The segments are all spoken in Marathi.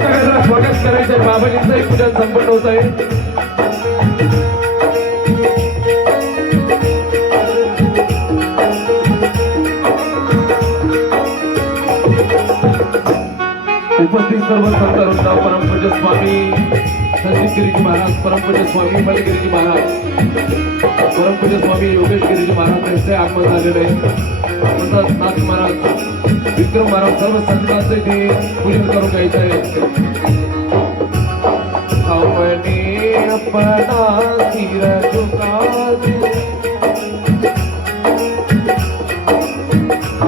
स्वागत करायचंय. बाबाजींचंही पूजन संपन्न होत आहे. उपस्थित सर्व संत परमपूज्य स्वामी संदीप गिरीजी महाराज, परमपूज्य स्वामी मलगिरीजी महाराज, परमपूज्य स्वामी योगेश गिरीजी महाराज यांचे आगमन झालेले आहे. नाथ महाराज, विक्रम महाराज, सर्व संतांचे ते पूजन करून घ्यायचं आहे. अपना सिर झुका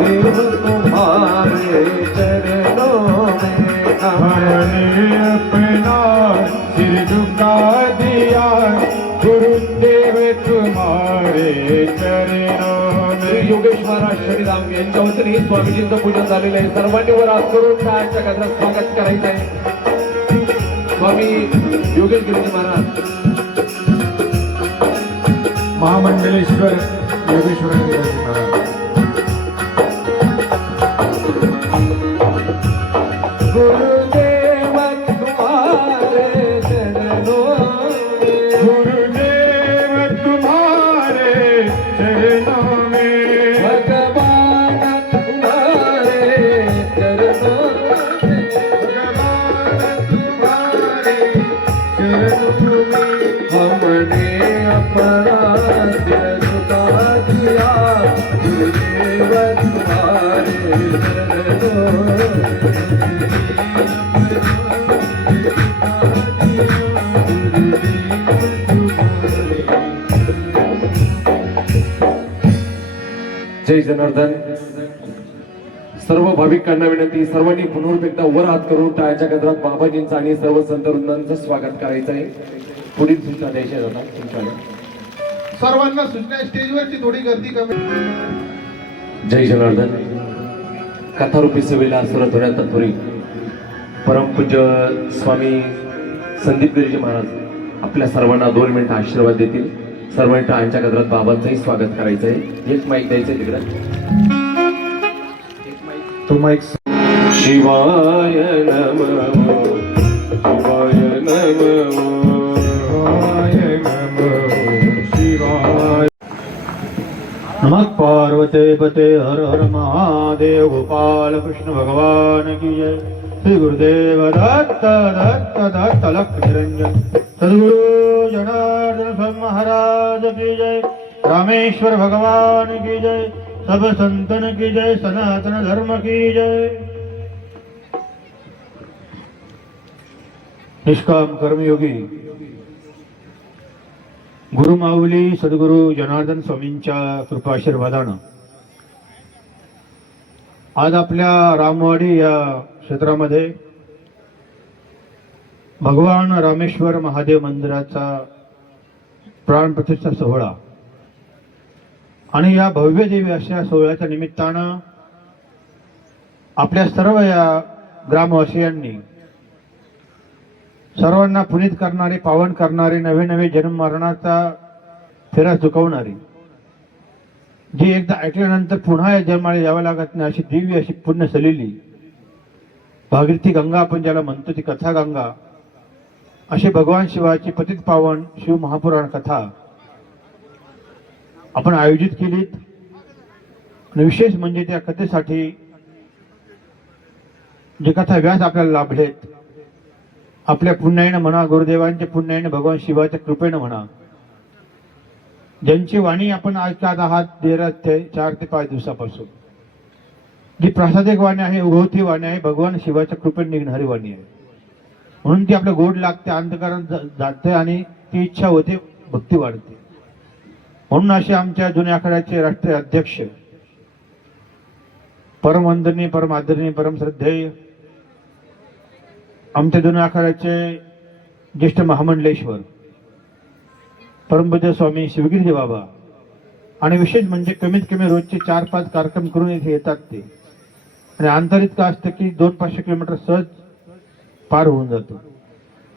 देव तुम्हारे चरणों में हमने अपना सिर झुका दिया गुरुदेव तुम्हारे चरणों में. योगेश महाराज श्रीराम यांच्या वतीने स्वामीजींचं पूजन झालेलं आहे. सर्वांनी वर हात करून टाळ्यांच्या गजरात स्वागत करायचं आहे. स्वामी योगेश गिरीजी महाराज, महामंडलेश्वर योगेश्वर गिरीजी महाराज. गुरुदेव तुम्हारे चरणों में, गुरुदेव तुम्हारे चरणों में, भगवान तुम्हारे चरणों में, भगवान तुम्हारे चरणों में. हमने अपना सिर झुका दिया गुरुदेव तुम्हारे चरणों में. जय जनार्दन. सर्व भाविकांना विनंती, सर्वांनी पुनः एकदा वर हात करून टाळ्याच्या गजरात बाबाजींचं आणि सर्व संत वृंदांचं स्वागत करायचं आहे. पुढील सूचना द्यायच्या जातात तुमच्याकडे. सर्वांना सूचना स्टेजवरची थोडी गर्दी कमी. जय जनार्दन. कथारूपी सभेला सुरुवात होण्यात तत्पूर्वी परमपूज्य स्वामी संदीप गिरीजी महाराज आपल्या सर्वांना 2 मिनिटं आशीर्वाद देतील. सर्वांनी टाळ्यांच्या गजरात बाबांचंही स्वागत करायचं आहे. एक माईक द्यायचंय तिकडे. तो माईक. शिवाय नमः, शिवाय नमः, शिवाय नमः शिवाय. नमः पार्वते पते हर हर महादेव. गोपाल कृष्ण भगवान की जय. श्री गुरुदेव दत्त दत्त दत्त लक्ष्मी निरंजन सद्गुरु जनार्दन स्वामी महाराज की जय. रामेश्वर भगवान की जय. सब संतन की जय. सनातन धर्म की जय. निष्काम कर्मयोगी गुरुमाऊली सद्गुरु जनार्दन स्वामींच्या कृपाशीर्वादानं आज आपल्या रामवाडी या क्षेत्रामध्ये भगवान रामेश्वर महादेव मंदिराचा प्राणप्रतिष्ठा सोहळा आणि या भव्य देवी अशा सोहळ्याच्या निमित्तानं आपल्या सर्व या ग्रामवासियांनी सर्वांना पुनीत करणारे, पावन करणारे, नवे नवे जन्म मरणाचा फेरा चुकवणारी, जी एकदा ऐकल्यानंतर पुन्हा या जन्माला यावं लागत नाही अशी दिव्य अशी पुण्य सलिली भागीरथी गंगा आपण ज्याला म्हणतो ती कथा गंगा, अशी भगवान शिवाची पतित पावन शिव महापुराण कथा आपण आयोजित केलीत. आणि विशेष म्हणजे त्या कथेसाठी जे कथा व्यास आपल्याला लाभलेत, आपल्या पुण्याईनं म्हणा, गुरुदेवांच्या पुण्याईनं, भगवान शिवाच्या कृपेनं म्हणा, ज्यांची वाणी आपण ऐकत आहात 4 ते 5 दिवसापासून, जी प्रासादिक वाणी आहे, उगवती वाणी आहे, भगवान शिवाच्या कृपेने निघणारी वाणी आहे. म्हणून ती आपलं गोड लागते, अंतकरण जाते आणि ती इच्छा होते, भक्ती वाढते. म्हणून असे आमच्या जुन्या आखाड्याचे राष्ट्रीय अध्यक्ष, परमवंदनीय, परम आदरणीय, परम श्रद्धेय आमच्या जुन्या आखाड्याचे ज्येष्ठ महामंडलेश्वर परमपूज्य स्वामी शिवगिरीजी बाबा, आणि विशेष म्हणजे कमीत कमी रोजचे 4-5 कार्यक्रम करून इथे येतात ते. आणि अंतर इतकं असतं की 200-500 किलोमीटर सहज पार होऊन जातो.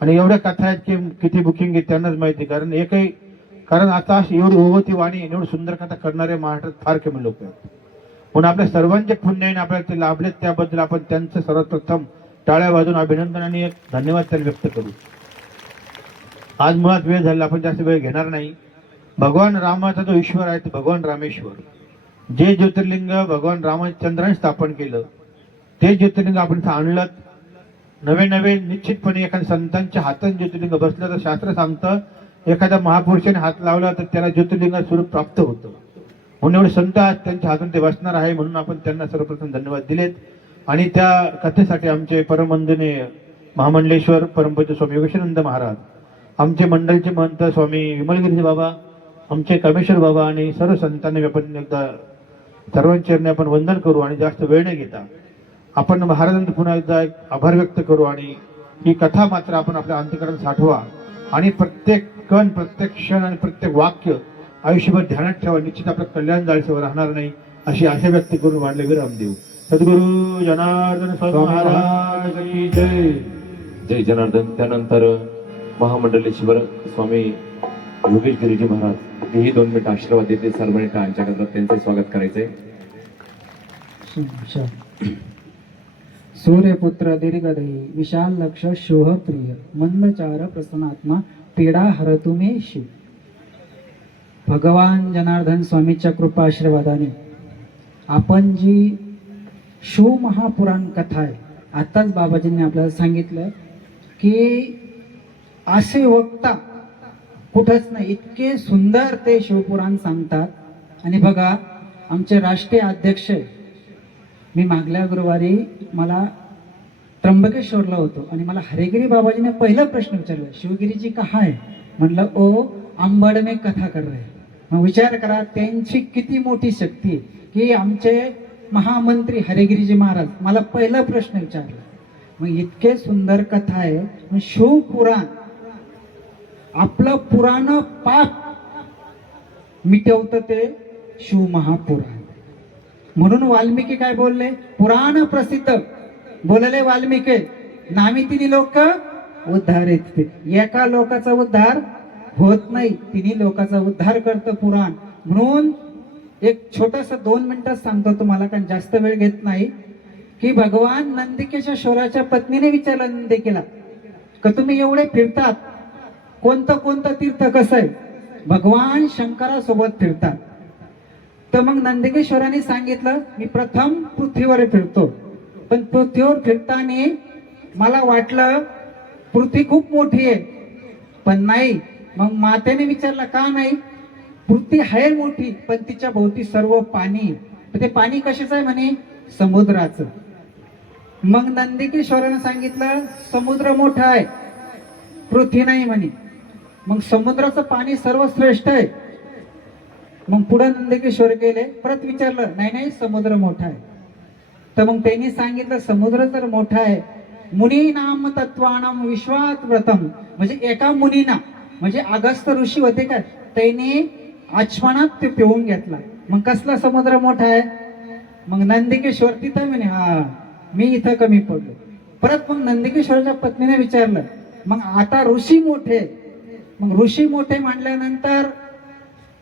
आणि एवढ्या कथा आहेत की किती बुकिंग आहे त्यांनाच माहिती. कारण आता एवढी ओवती वाणी, एवढी सुंदर कथा करणारे महाराष्ट्रात फार कमी लोक आहेत. म्हणून आपल्या सर्वांचे पुण्याने आपल्याला ते लाभलेत, त्याबद्दल आपण त्यांचं सर्वप्रथम टाळ्या वाजून अभिनंदन आणि एक धन्यवाद त्याला व्यक्त करू. आज मुळात वेळ झाला, आपण जास्त वेळ घेणार नाही. भगवान रामाचा जो ईश्वर आहे तो भगवान रामेश्वर. जे ज्योतिर्लिंग भगवान रामचंद्राने स्थापन केलं ते ज्योतिर्लिंग आपण इथं आणलं. नवे नवे निश्चितपणे एखाद्या संतांच्या हातात ज्योतिर्लिंग बसलं तर शास्त्र सांगतं एखाद्या महापुरुषाने हात लावला तर त्याला ज्योतिर्लिंगाचं स्वरूप प्राप्त होतं. म्हणून एवढे संत आज त्यांच्या हातून ते बसणार आहे, म्हणून आपण त्यांना सर्वप्रथम धन्यवाद दिलेत. आणि त्या कथेसाठी आमचे परमवंदनीय महामंडलेश्वर परमपूज्य स्वामी योगेशानंद महाराज, आमचे मंडळचे महंत स्वामी विमलगिरी बाबा, आमचे कामेश्वर बाबा आणि सर्व संतांनी आपण एकदा सर्वांचरणी आपण वंदन करू आणि जास्त वेळ न घेता आपण महाराजांचा पुन्हा एकदा एक आभार व्यक्त करू. आणि ही कथा मात्र आपण आपल्या अंतःकरणात साठवा आणि प्रत्येक कण, प्रत्येक क्षण आणि प्रत्येक वाक्य आयुष्यभर ध्यानात ठेवा. निश्चित आपलं कल्याण जाळीसवर राहणार नाही अशी आशा व्यक्त करून वाढले विराम देऊ. सद्गुरु जनार्दन स्वामी महाराज की जय. जय जनार्दन. त्यानंतर महामंडलेश्वर स्वामी योगेश गिरीजी महाराज हेही 2 मिनिट आशीर्वाद देते. सर्वांनी टाळ्यांच्या गजरात त्यांचे स्वागत करायचंय. सूर्यपुत्र दीर्घदयी विशाल लक्ष शोह प्रिय मंदचार प्रसन्नात्मा पीडा हरतु मे शिव. भगवान जनार्दन स्वामीच्या कृपा आशीर्वादाने आपण जी शिव महापुराण कथा आहे, आताच बाबाजींनी आपल्याला सांगितलं की असे वक्ता कुठंच नाही, इतके सुंदर ते शिवपुराण सांगतात. आणि बघा आमचे राष्ट्रीय अध्यक्ष, मी मागल्या गुरुवारी मला त्र्यंबकेश्वरला होतो आणि मला हरेगिरी बाबाजीने पहिला प्रश्न विचारला, शिवगिरीजी कहा है? म्हणलं ओ अंबड में कथा कर रहे. मग विचार करा त्यांची किती मोठी शक्ती आहे की आमचे महामंत्री हरेगिरीजी महाराज मला पहिला प्रश्न विचारला. मग इतके सुंदर कथा आहे. मग शिवपुराण आपलं पुराण पाप मिटवतं ते शिव महापुराण. म्हणून वाल्मिकी काय बोलले? पुराण प्रसिद्ध बोलले वाल्मिकी, नामी तिन्ही लोक उद्धारित. एका लोकाचा उद्धार होत नाही, तिन्ही लोकाचा उद्धार करतं पुराण. म्हणून एक छोटस 2 मिनिटात सांगतो तुम्हाला, कारण जास्त वेळ घेत नाही, की भगवान नंदिकेच्या शोराच्या पत्नीने विचारलं नंदिकेला का तुम्ही एवढे फिरतात, कोणतं कोणतं तीर्थ कसं आहे? भगवान शंकरासोबत फिरतात. तर मग नंदिकेश्वराने सांगितलं मी प्रथम पृथ्वीवर फिरतो, पण पृथ्वीवर फिरताना मला वाटलं पृथ्वी खूप मोठी आहे, पण नाही. मग मातेने विचारलं का नाही? पृथ्वी आहे मोठी पण तिच्या भोवती सर्व पाणी. ते पाणी कशाचं आहे म्हणे? समुद्राचं. मग नंदिकेश्वराने सांगितलं समुद्र मोठा आहे, पृथ्वी नाही म्हणे. मग समुद्राचं पाणी सर्वश्रेष्ठ आहे. मग पुढे नंदिकेश्वर गेले, परत विचारलं नाही नाही समुद्र मोठा आहे. तर मग त्यांनी सांगितलं समुद्र तर मोठा आहे, मुनी नाम तत्वानाम विश्वात व्रतम, म्हणजे एका मुनीना म्हणजे अगस्त्य ऋषी होते का, त्यांनी आचमनात ते पिऊन घेतला. मग कसला समुद्र मोठा आहे? मग नंदिकेश्वर तिथं म्हणे हा मी इथं कमी पडलो. परत मग नंदिकेश्वराच्या पत्नीने विचारलं मग आता ऋषी मोठे, मग ऋषी मोठे म्हटल्यानंतर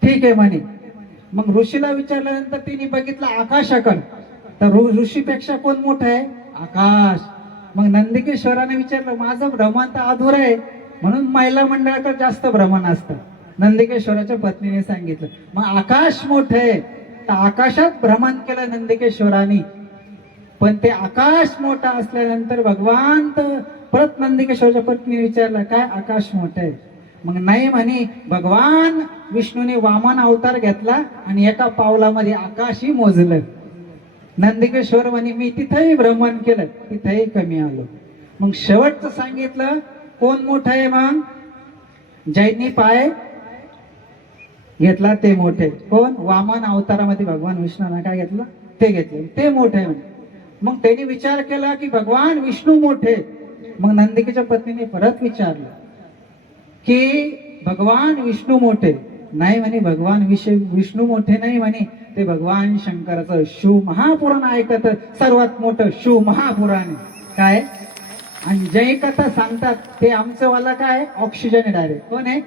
ठीक आहे म्हणे. मग ऋषीला विचारल्यानंतर तिने बघितलं आकाशाकडे, तर ऋषीपेक्षा कोण मोठं आहे? आकाश. मग नंदिकेश्वराने विचारलं माझं भ्रमण तर अधुर आहे, म्हणून महिला मंडळाकडे जास्त भ्रमण असतं. नंदिकेश्वराच्या पत्नीने सांगितलं मग आकाश मोठं आहे, तर आकाशात भ्रमण केलं नंदिकेश्वराने. पण ते आकाश मोठा असल्यानंतर भगवान परत नंदिकेश्वराच्या पत्नीने विचारलं काय आकाश मोठं आहे? मग नाही म्हणे भगवान विष्णूने वामन अवतार घेतला आणि एका पावलामध्ये आकाशही मोजलं. नंदिकेश्वर म्हणे मी तिथेही भ्रमण केलं, तिथेही कमी आलो. मग शेवटचं सांगितलं कोण मोठं आहे? मग जैनी पाय घेतला ते मोठे. कोण? वामन अवतारामध्ये भगवान विष्णूने काय घेतलं? ते घेतले, ते मोठे. मग त्यांनी विचार केला की भगवान विष्णू मोठे. मग नंदिकेच्या पत्नीने परत विचारलं की भगवान विष्णू मोठे. नाही म्हणे भगवान विष्णू मोठे नाही म्हणे, ते भगवान शंकराचं शिव महापुराण ऐकत सर्वात मोठं शिव महापुराण काय. आणि जय कथा सांगतात ते आमचं वाला काय ऑक्सिजन आहे डायरेक्ट. कोण आहे?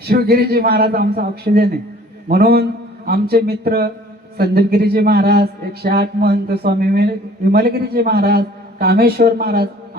शिवगिरीजी महाराज आमचा ऑक्सिजन आहे. म्हणून आमचे मित्र संदीपगिरीजी महाराज, 108 महंत स्वामी विमलगिरीजी महाराज, कामेश्वर महाराज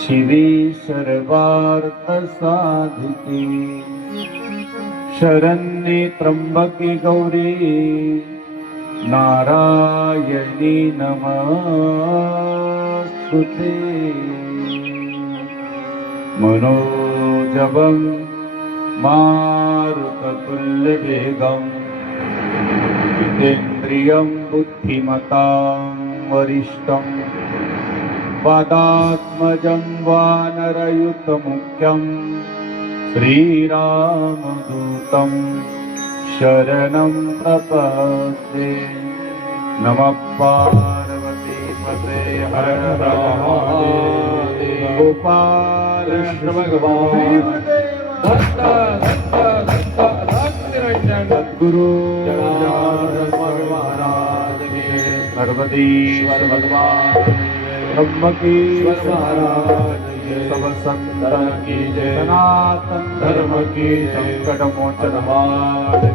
शिवे सर्वार्थ साधिके शरण्ये त्र्यंबके गौरी नारायणी नमस्तुते मनोजवं मारुततुल्यवेगम् जितेन्द्रियं बुद्धिमतां वरिष्ठं वादात्मजं वानरयुतमुख्यं श्रीरामदूतं शरणं प्रपद्ये नमः पार्वतीपते हर हर महादेव गोपाल कृष्ण भगवान सद्गुरु सर्वदेश्वर भगवान ब्रह्मकेश्वर महाराज सब संतन की जय सनातन धर्म की संकट मोचन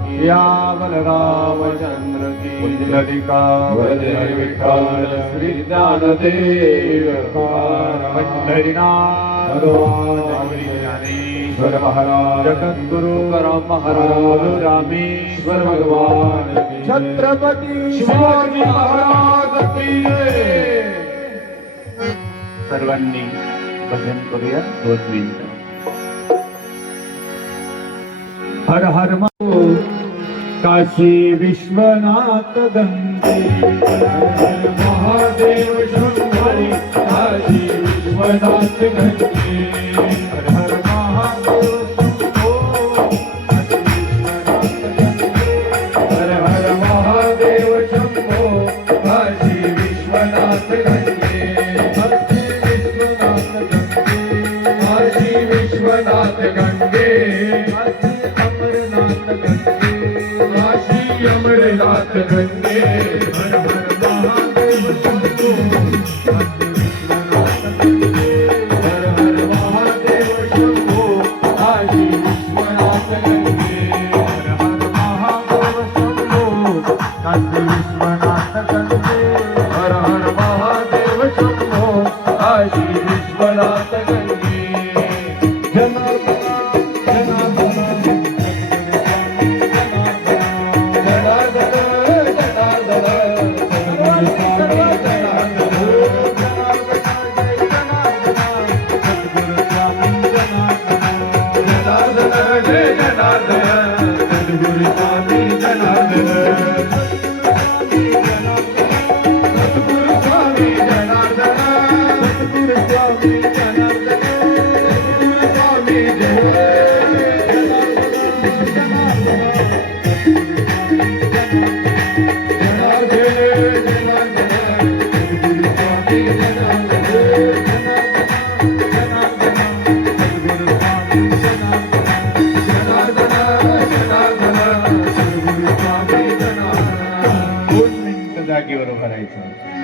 की यावल रामचंद्र की ललिका विठ्ठल श्री ज्ञानदेव पंढरीनाथ भगवान ज्ञानेश्वर महाराज जगद्गुरु महाराज रामेश्वर भगवान छत्रपति शिवाजी महाराज की जय। सर्वांनी भजन करूया 2 मिनिटं। हर हर काशी विश्वनाथ गंगे महादेव शंभो काशी विश्वनाथ गंगे हर हर महादेव शंभो हर हर महादेव शंभो काशी विश्वनाथ गंगे विश्वनाथ गंगे अमरनाथ गंगे काशी अमरनाथ गंगे हर हर महादेव शंभो हर हर महादेव शंभो काशी विश्वनाथ गंगे हर हर महादेव शंभो काशी विश्वनाथ गंगे हर हर महादेव शंभो काशी विश्वनाथ गंगे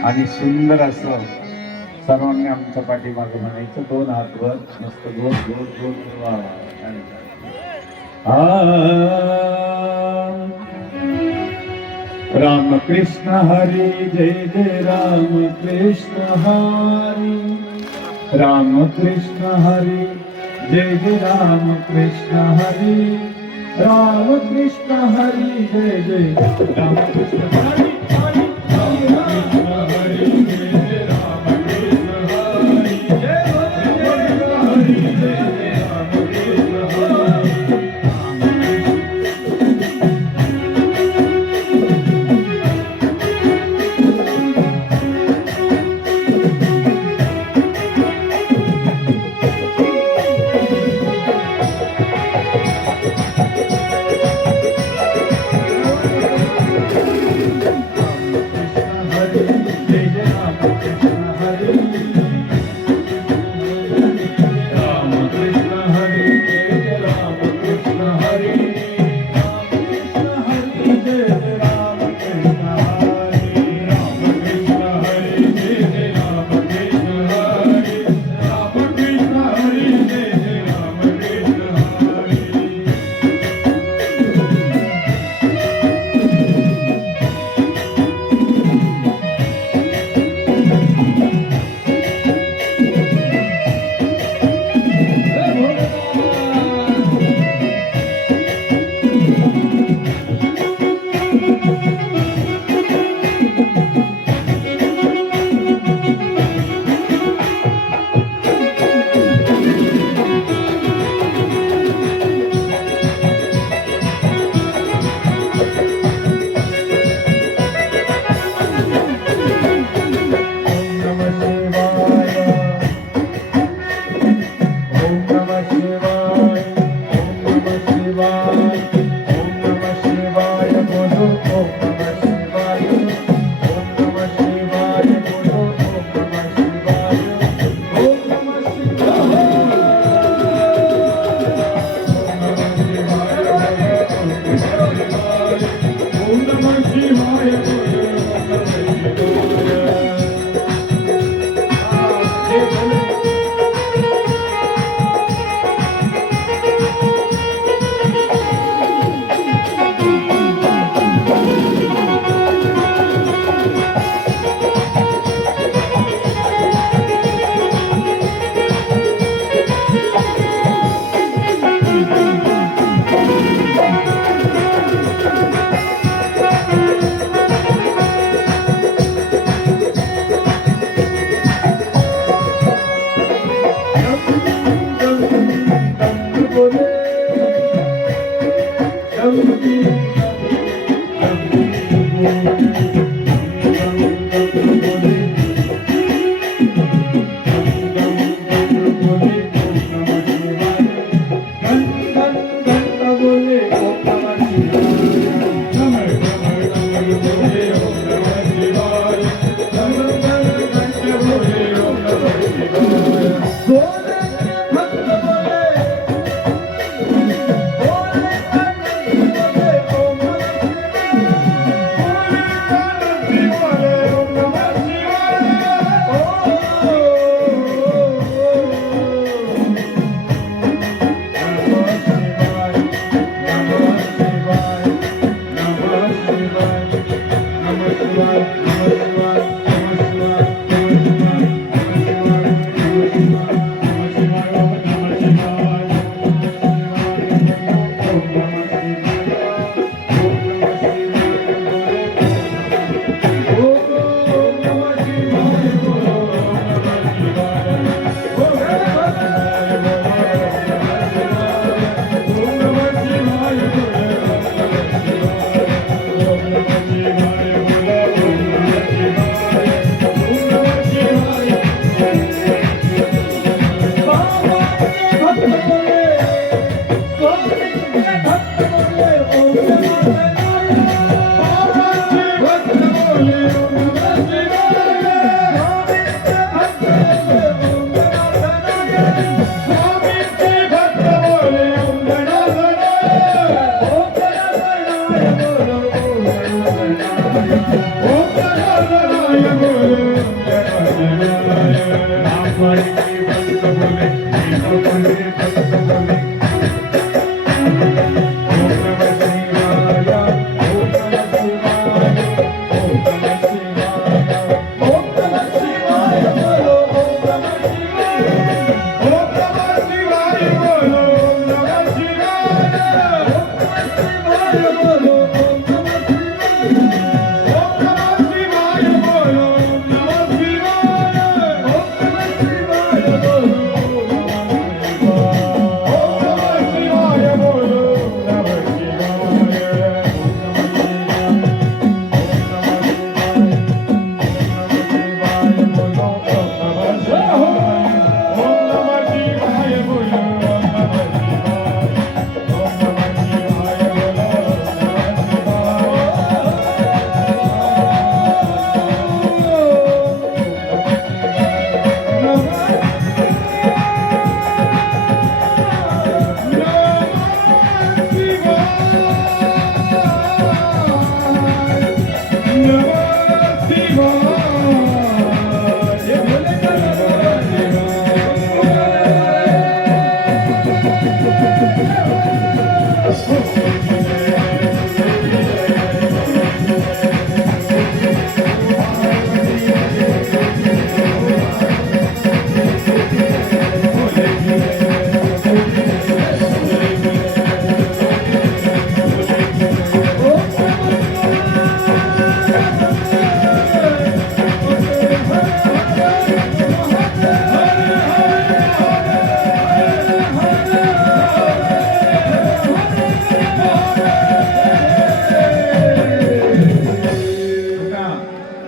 आणि सुंदर असं सर्वांनी आमच्या पाठीमागे म्हणायचं 2 हात वर मस्त गोल गोल गोल वा राम कृष्ण हरी जय जय राम कृष्ण हरी राम कृष्ण हरी जय जय राम कृष्ण हरी राम कृष्ण हरी जय जय राम कृष्ण हरी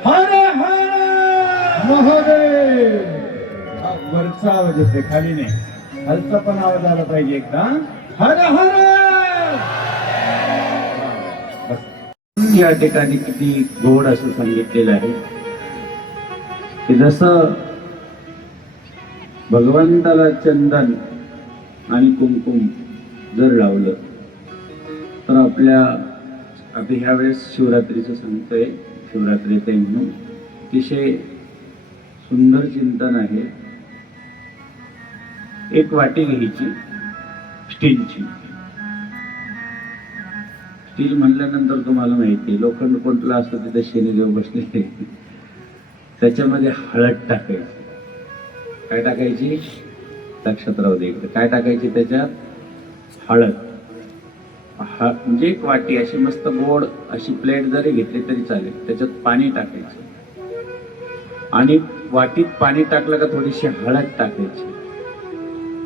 हर हर महादेव. हा वरचा आवाज येते, खाली नाही. हलचा पण आवाज आला पाहिजे एकदा. हर हर. बस. या ठिकाणी किती गोड असं सांगितलेलं आहे की जसं भगवंताला चंदन आणि कुंकुम जर लावलं तर आपल्या आता ह्या वेळेस शिवरात्रीचं सांगतोय, शिवरात्रीत आहे म्हणून अतिशय सुंदर चिंतन आहे. एक वाटी घ्यायची स्टीलची. स्टील म्हणल्यानंतर तुम्हाला माहिती आहे लोखंड कोणतं असतं तिथे शनिदेव बसलेले. त्याच्यामध्ये हळद टाकायची. काय टाकायची लक्षात राहू दे इकडे. काय टाकायची त्याच्यात हळद. म्हणजे एक वाटी अशी मस्त गोड अशी प्लेट जरी घेतली तरी चालेल. त्याच्यात पाणी टाकायचं आणि वाटीत पाणी टाकलं का थोडीशी हळद टाकायची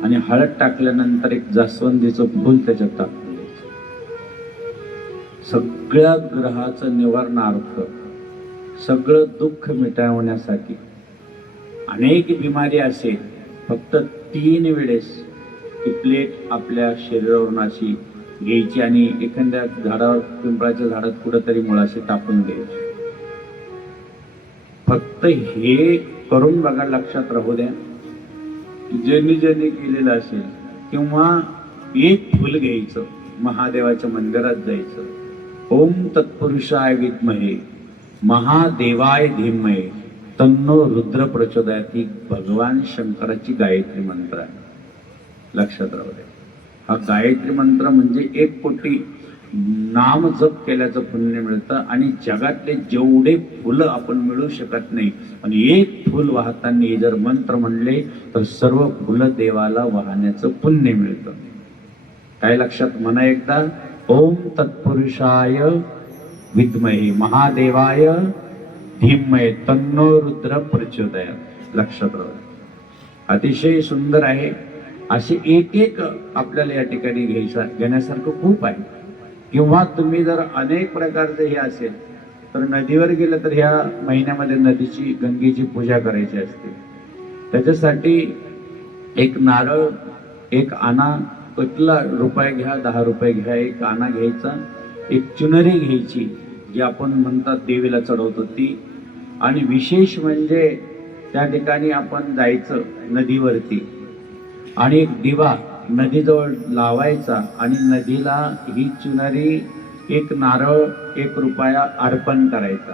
आणि हळद टाकल्यानंतर एक जास्वंदीचं फूल त्याच्यात टाकून द्यायचं. सगळ्या ग्रहाचं निवारणार्थ, सगळं दुःख मिटवण्यासाठी. अनेक बिमारी असेल फक्त 3 वेळेस ती प्लेट आपल्या शरीरावरून अशी घ्यायची आणि एखाद्या झाडावर, पिंपळाच्या झाडात कुठंतरी मुळाशी टाकून द्यायची. फक्त हे करून बघा, लक्षात राहू द्या. ज्यांनी ज्यांनी केलेलं असेल किंवा एक फुल घ्यायचं, महादेवाच्या मंदिरात जायचं, ओम तत्पुरुषाय विद्महे महादेवाय धीमहे तन्नो रुद्र प्रचोदयात, ही भगवान शंकराची गायत्री मंत्र आहे. लक्षात राहू द्या. हा गायत्री मंत्र म्हणजे 1 कोटी नाम जप केल्याचं पुण्य मिळतं आणि जगातले जेवढे फुलं आपण मिळू शकत नाही आणि एक फुल वाहताना हे जर मंत्र म्हणले तर सर्व फुलं देवाला वाहण्याचं पुण्य मिळतं. काय लक्षात म्हणा एकदा. ओम तत्पुरुषाय विद्महे महादेवाय धीमहे तन्नो रुद्र प्रचोदयात. लक्षात राहू. अतिशय सुंदर आहे. असे एक एक आपल्याला या ठिकाणी घेण्यासारखं खूप आहे. किंवा तुम्ही जर अनेक प्रकारचे हे असेल तर नदीवर गेलं तर ह्या महिन्यामध्ये नदीची, गंगेची पूजा करायची असते. त्याच्यासाठी एक नारळ, एक आणा, कुठला रुपये घ्या, 10 रुपये घ्या, एक आणा घ्यायचा, एक चुनरी घ्यायची जी आपण म्हणतात देवीला चढवतो ती. आणि विशेष म्हणजे त्या ठिकाणी आपण जायचं नदीवरती आणि एक दिवा नदीजवळ लावायचा आणि नदीला ही चुनरी, एक नारळ, 1 रुपया अर्पण करायचा.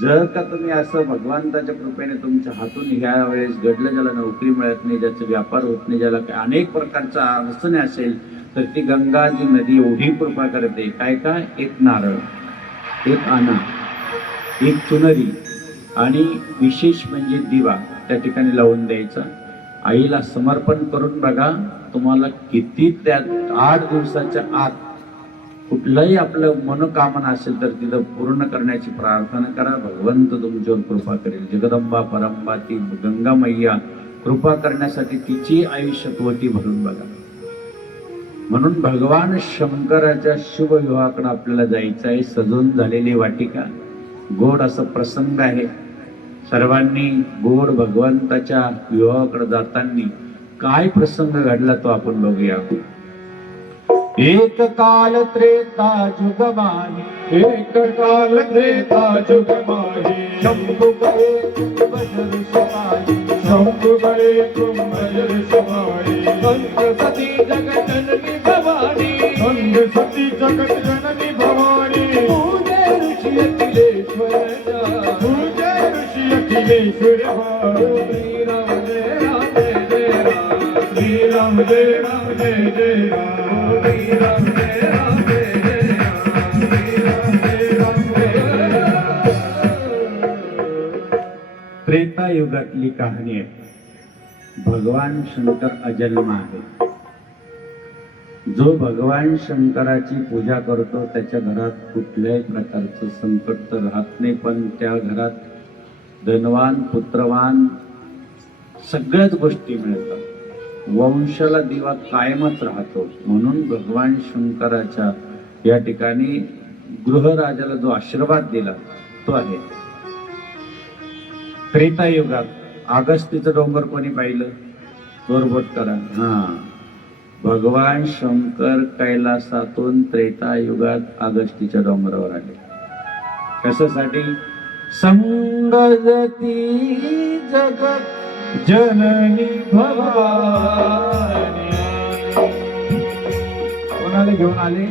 जर का तुम्ही असं भगवंताच्या कृपेने तुमच्या हातून ह्या वेळेस घडलं, ज्याला नोकरी मिळत नाही, ज्याचा व्यापार होत नाही, ज्याला अनेक प्रकारच्या अडचणी असेल तर ती गंगा जी नदी एवढी कृपा करते. काय काय, एक नारळ, एक आणा, एक चुनरी आणि विशेष म्हणजे दिवा त्या ठिकाणी लावून द्यायचा. आईला समर्पण करून बघा, तुम्हाला किती त्यात 8 दिवसाच्या आत कुठलंही आपलं मनोकामना असेल तर तिथं पूर्ण करण्याची प्रार्थना करा. भगवंत तुमच्यावर कृपा करेल. जगदंबा परंबा ती गंगा मैया कृपा करण्यासाठी तिची आयुष्यात वटी भरून बघा. म्हणून भगवान शंकराच्या शुभ विवाहाकडे आपल्याला जायचं आहे. सजून झालेली वाटिका, गोड असा प्रसंग आहे. सर्वांनी गोड भगवंताच्या विवाहाकडे जाताना काय प्रसंग घडला तो आपण बघूया. एक काल त्रेता जुगमाही, एक काल त्रेता जुगमाही, शंभु गए कुंभजर समाई, शंभु गए कुंभजर समाई, संग सती जगत जननी भवानी, संग सती जगत जननी भवानी, पूजे ऋषि अखिलेश्वर, पूजे ऋषि अखिलेश्वर. श्री राम जय राम जय जय राम, श्री राम जय राम जय जय राम जय राम जय राम जय राम जय राम। त्रेता युगातली कहाणी आहे। भगवान शंकर अजन्म आहे। जो भगवान शंकराची पूजा करतो त्याच्या घरात कुठल्याही प्रकारचं संकट तर राहत नाही, पण त्या घरात धनवान पुत्रवान सगळ्याच गोष्टी मिळतात। वंशाला दिवा कायमच राहतो। म्हणून भगवान शंकराच्या या ठिकाणी गृहराजाला जो आशीर्वाद दिला तो आहे। त्रेतायुगात आगस्तीचं डोंगर कोणी पाहिलं? जोरबोट करा। भगवान शंकर कैलासातून त्रेतायुगात आगस्तीच्या डोंगरावर आले। कशासाठी? संगजती जगत जननी भवानी। कोणाला घेऊन आले?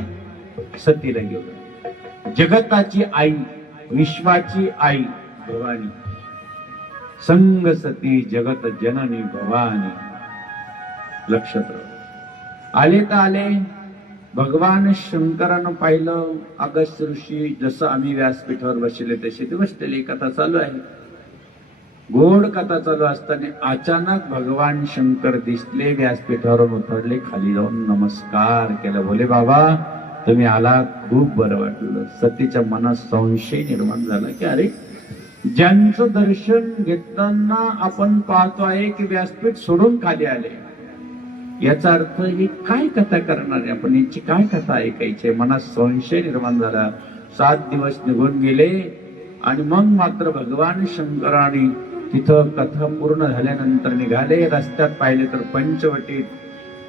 सतीला घेऊन। जगताची आई, विश्वाची आई भवानी। संग सती जगत जननी भवानी। लक्षात आले तर आले। भगवान शंकरानं पाहिलं अगस्त्य ऋषी जसं आम्ही व्यासपीठावर बसले तसे ते बसलेली कथा चालू आहे। गोड कथा चालू असताना अचानक भगवान शंकर दिसले, व्यासपीठावरून उतरले, खाली जाऊन नमस्कार केला। बोले बाबा तुम्ही आला, खूप बरं वाटलं। सतीच्या मनात संशय निर्माण झाला की अरे ज्यांचं दर्शन घेताना आपण पाहतो आहे की व्यासपीठ सोडून खाली आले, याचा अर्थ ही काय कथा करणार आहे आपण, याची काय कथा ऐकायची? मनात संशय निर्माण झाला। 7 दिवस निघून गेले आणि मग मात्र भगवान शंकराने तिथं कथा पूर्ण झाल्यानंतर निघाले। रस्त्यात पाहिले तर पंचवटीत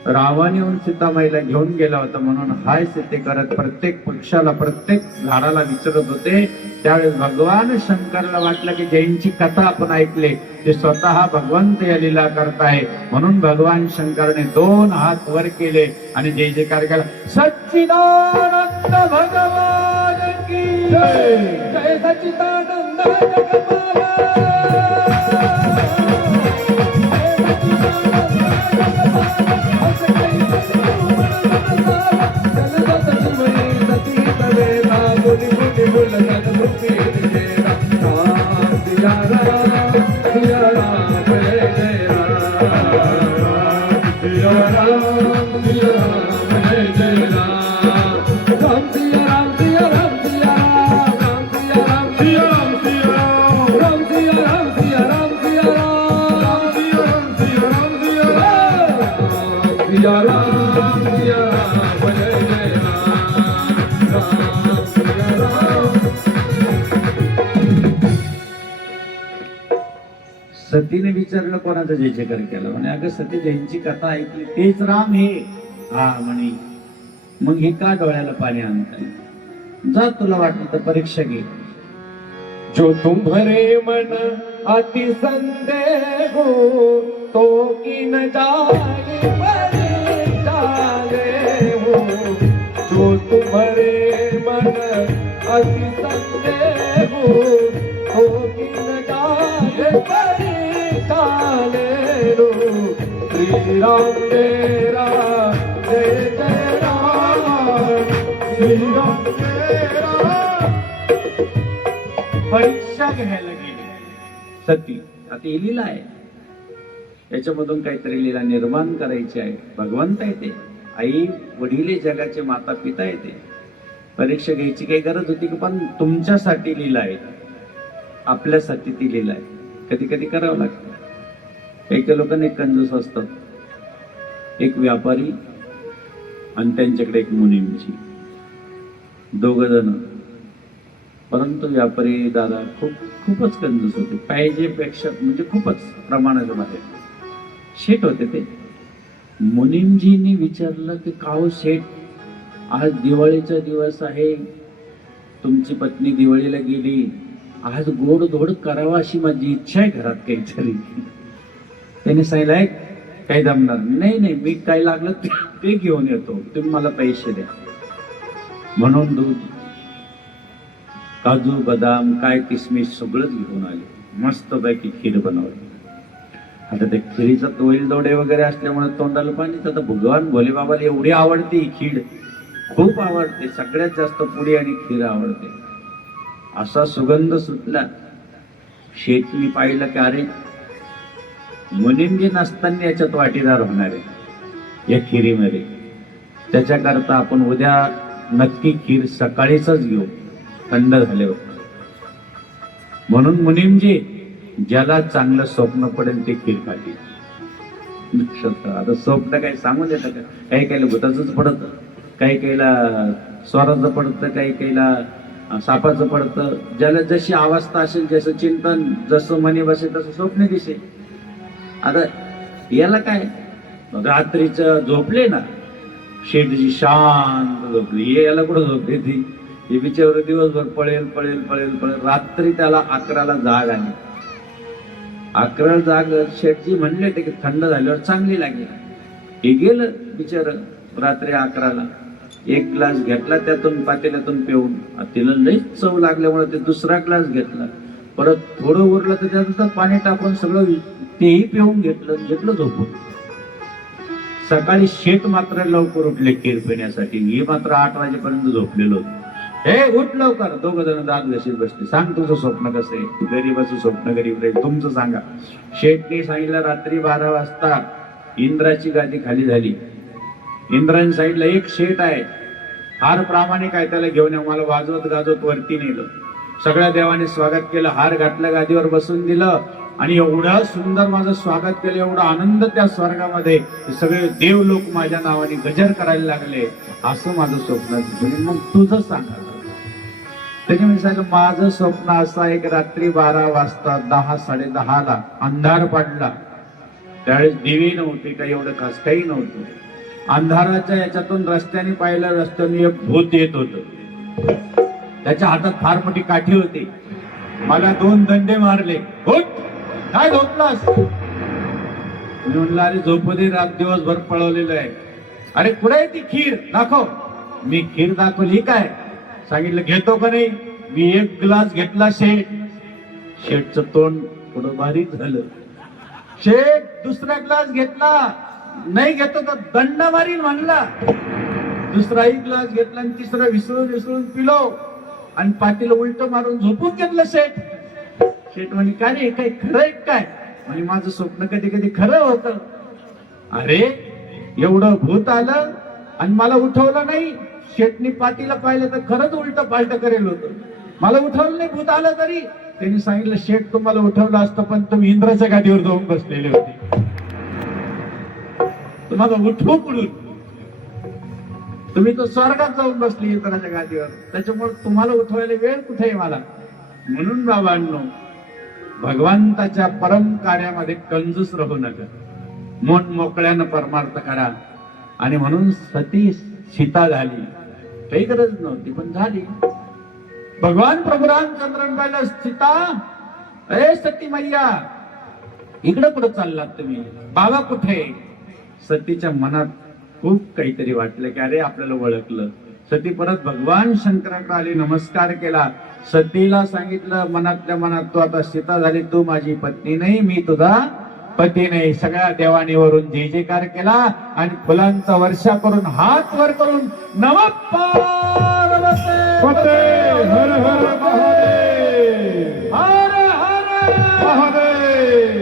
रावण येऊन सीतामाईला घेऊन गेला होता। म्हणून हाय सीते करत प्रत्येक पक्षाला प्रत्येक झाडाला विचारत होते। त्यावेळेस भगवान शंकरला वाटलं की ज्यांची कथा आपण ऐकले ते स्वतः भगवंत या लीला करताय। म्हणून भगवान शंकरने 2 हात वर केले आणि जय जयकार केला। सच्चिदानंद भगवान की जय, जय सच्चिदानंद जगद्गुरु। सतीने विचारलं कोणाचा जय जयकार केला? म्हणे अगं सती ज्यांची कथा ऐकली तेच राम हे। हा म्हणे मग हे का डोळ्याला पाणी आणताय? जा तुला वाटलं तर परीक्षा घे। जो तुम्हारे मन अति संदेह हो तो किन जाए परीक्षाले हो। जो तुम्हारे मन अति संदेह हो तो किन जाए परीक्षाले रो। श्री राम जय राम जय जय राम, श्री राम जय राम। परीक्षा घ्यायला गेली सती। आता ही लीला आहे, याच्यामधून काहीतरी लीला निर्माण करायची आहे। भगवंत आहे ते, आई वडील जगाचे माता पिता आहे ते। परीक्षा घ्यायची काही गरज होती का? पण तुमच्यासाठी लीला आहे, आपल्यासाठी ती लीला आहे। कधी कधी करावं लागतं। काही काही लोकांना एक कंजूस असतात, एक व्यापारी आणि त्यांच्याकडे एक मुनीमची, 2 जण। परंतु व्यापारी दादा खूपच कंजूस होते, पाहिजेपेक्षा म्हणजे खूपच प्रमाणाच्या बाहेर। शेठ होते ते। मुनीमजींनी विचारलं की काहो शेठ, आज दिवाळीचा दिवस आहे, तुमची पत्नी दिवाळीला गेली, आज गोड धोड करावा अशी माझी इच्छा आहे घरात काहीतरी। त्याने सांगितलं काही जमणार नाही, नाही मी काय लागलं ते घेऊन येतो, तुम्ही मला पैसे द्या। म्हणून दूध, काजू बदाम काय किसमिस सगळंच घेऊन आले, मस्त पैकी खीर बनवली। आता ते खिरीचा तोईल दोडे वगैरे असल्यामुळे तोंडाला पाणी. आता भगवान भोले बाबाला एवढी आवडते ही खीर, खूप आवडते. सगळ्यात जास्त पुडी आणि खीर आवडते. असा सुगंध सुटला. शेतनी पाहिलं की अरे मुनिंजी नसताना याच्यात वाटीदार होणार आहे या खिरीमध्ये. त्याच्याकरता आपण उद्या नक्की खीर सकाळीच घेऊ, थंड झाल्यावर. म्हणून मुनिमजी ज्याला चांगलं स्वप्न पडेल ते खीर खातील. आता स्वप्न काही सांगून देतं का? काही काहीला भूताचंच पडतं, काही काहीला स्वराचं पडतं, काही काहीला सापाचं पडतं. ज्याला जशी अवस्था असेल, जसं चिंतन, जसं मनी बसेल तसं स्वप्न दिसेल. आता याला काय, रात्रीच झोपले ना, शेठजी शांत झोपली, हे याला कुठं झोपली ती? हे बिचार दिवसभर पळेल पळेल पळेल पळेल. रात्री त्याला 11ला जाग आली. 11ला जाग शेठजी म्हणले ते की थंड झाल्यावर चांगली लागेल. हे गेलं बिचार रात्री 11ला. एक ग्लास घेतला त्यातून पातेल्यातून पिऊन. तिला लईच चव लागल्यामुळे ते दुसरा ग्लास घेतला. परत थोडं उरलं तर त्यात पाणी टाकून सगळं तेही पिऊन घेतलं झोपून. सकाळी शेठ मात्र लवकर उठले खीर पिण्यासाठी. हे मात्र 8 वाजेपर्यंत झोपलेलो होतो. हे उठ लवकर. 2 जण दात घशीत बसले. सांग तुझं स्वप्न कसं आहे? गरीबाचं स्वप्न गरीब राहील, तुमचं सांगा. शेठने सांगितलं रात्री 12 वाजता इंद्राची गादी खाली झाली. इंद्राने सांगितलं एक शेठ आहे, हार प्रामाणिक आहे, त्याला घेऊन या. मला वाजवत गाजवत वरती नेलं. सगळ्या देवाने स्वागत केलं, हार घातलं, गादीवर बसून दिलं आणि एवढं सुंदर माझं स्वागत केलं, एवढा आनंद त्या स्वर्गामध्ये. सगळे देव लोक माझ्या नावाने गजर करायला लागले. असं माझं स्वप्न. मग तुझं सांगा. त्याने मी सांगितलं माझं स्वप्न असं आहे की रात्री 12 वाजता 10 10:30ला अंधार पडला. त्यावेळेस दिवे नव्हते, काही एवढं खास काही नव्हतं. अंधाराच्या याच्यातून रस्त्याने पाहिलं, रस्त्याने एक भूत येत होतं. त्याच्या हातात फार मोठी काठी होती. मला 2 दंडे मारले. उठ, काय झोपलास? मी म्हणलं अरे झोपू दे, रात दिवसभर पळवलेलं आहे. अरे कुठे आहे ती खीर? दाखव. मी खीर दाखवली. काय सांगितलं घेतो का नाही? मी 1 ग्लास घेतला. शेठचं तोंड थोडं बारीक झालं. शेठ दुसरा ग्लास घेतला. नाही घेतो तर दंड मारील म्हणला. दुसराही ग्लास घेतला आणि तिसरा विसरून पिलो आणि पाटील उलट मारून झोपून घेतलं. शेठ म्हणे काय रे, काही खरं आहे काय? म्हणजे माझं स्वप्न कधी कधी खरं होतं. अरे एवढं भूत आलं आणि मला उठवलं नाही. शेठनी पाटीला पाहिलं तर खरंच उलट पालट करेल होतं. मला उठवलं नाही भूत आलं तरी. त्यांनी सांगितलं शेठ तुम्हाला उठवलं असतं पण तुम्ही इंद्राच्या गादीवर जाऊन बसलेले होते. तुम्हाला उठवू कुठून? तुम्ही तो स्वर्गात जाऊन बसली इंद्राच्या गादीवर. त्याच्यामुळे तुम्हाला उठवायला वेळ कुठे आहे मला? म्हणून बाबांनो, भगवंताच्या परम कार्यामध्ये कंजूस राहू नका. मन मोकळ्यानं परमार्थ करा. आणि म्हणून सती सीता झाली. काही गरज नव्हती पण झाली. भगवान प्रभू रामचंद्रन पाहिलं सीता, अरे सती मैया इकडं कुठं चाललात तुम्ही? बाबा कुठे? सतीच्या मनात खूप काहीतरी वाटलं की अरे आपल्याला ओळखलं. सती परत भगवान शंकराकडे आली, नमस्कार केला. सतीला सांगितलं मनातल्या मनात तू आता सीता झाली, तू माझी पत्नी नाही, मी तुझा पती नाही. सगळ्या देवाणीवरून जय जयकार केला आणि फुलांचा वर्षा करून हात वर करून नमः पार्वती हर हर महादेव, हर हर महादेव.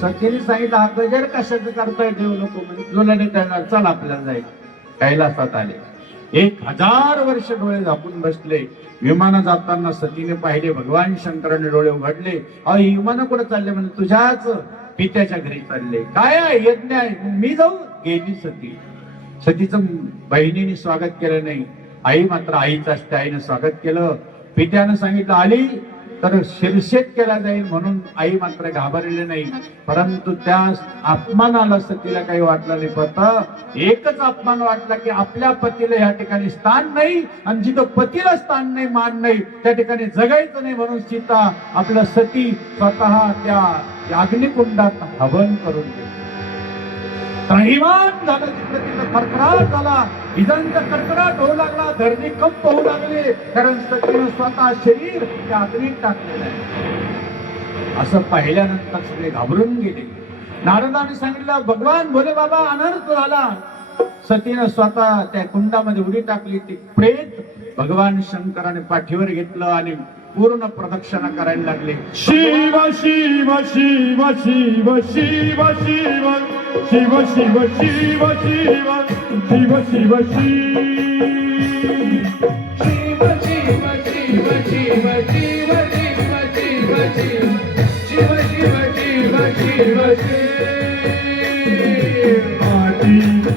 सतीने सांगितलं हा गजर कशाचं करताय देव नको म्हणजे तुला नाही करणार, चल आपल्याला जाईल. कैलासात आले. 1000 वर्ष डोळे झाकून बसले. विमानं जाताना सतीने पाहिले. भगवान शंकराने डोळे उघडले. ही विमानं कुठे चालले? म्हणजे तुझ्याच पित्याच्या घरी चालले. काय आहे? यज्ञ आहे. मी जाऊ? गेली सती. सतीचं बहिणीने स्वागत केलं नाही. आई मात्र आईच असते. आईने स्वागत केलं. पित्यानं सांगितलं आली तर शिरशेत केला जाईल म्हणून आई मात्र घाबरले नाही. परंतु त्या अपमानाला सतीला काही वाटलं नाही. फक्त एकच अपमान वाटला की आपल्या पतीला या ठिकाणी स्थान नाही आणि जिथं पतीला स्थान नाही, मान नाही, त्या ठिकाणी जगायचं नाही. म्हणून सीता आपलं सती स्वतः त्या अग्निकुंडात हवन करून गेली. त्राहिमाम झालं. तिथं खरखराट झाला. विजांचा कडकडाट होऊ लागला. धरणी कंप होऊ लागले. कारण सतीनं स्वतः शरीर त्या अग्नीत टाकलेलं आहे. असं पाहिल्यानंतर सगळे घाबरून गेले. नारदाने सांगितलं, भगवान भोले बाबा अनर्थ झाला. सतीनं स्वतः त्या कुंडामध्ये उडी टाकली. ती प्रेत भगवान शंकराने पाठीवर घेतलं आणि पूर्ण प्रदक्षिणा करायला लागले. शिव शिव शिव शिव शिव शिव शिव शिव शिव शिव शिव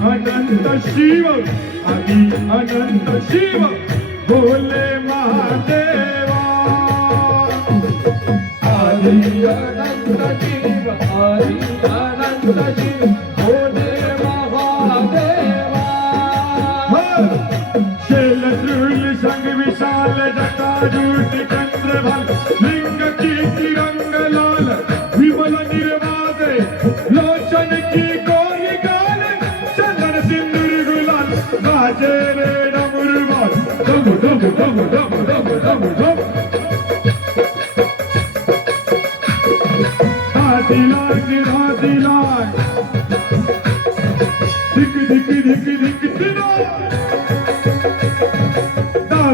अनंत शिव आदि अनंत शिव भोले महादेवा आदि अनंत शिव आदि अनंत शिव भोले महादेवा शैलशूल संग विशाल जटाजूट चंद्रभाल लिंग कीर्ति रंग लाल विमल निर्वादे लोचन की कोई गाल चंदन सिंदूर गुलाल बाजे रे डमरुबाल डम डम डम डम डम डम डम दिलाय दिक दिक दिक दिक दिलाय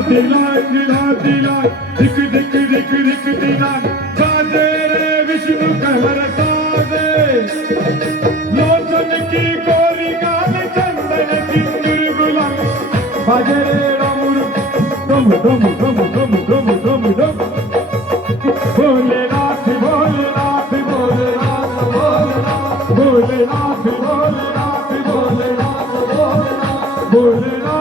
दिलाय दिलाय दिक दिक दिक दिक दिलाय बाजे रे विष्णु कहर साजे लोचन की कोरी गाल चंदन सिंदूर गुलाल बाजे रे डम डम डम डम डम डम डम भोलेनाथ भोलेनाथ भोलेनाथ भोलेनाथ भोलेनाथ भोलेनाथ भोलेनाथ भोलेनाथ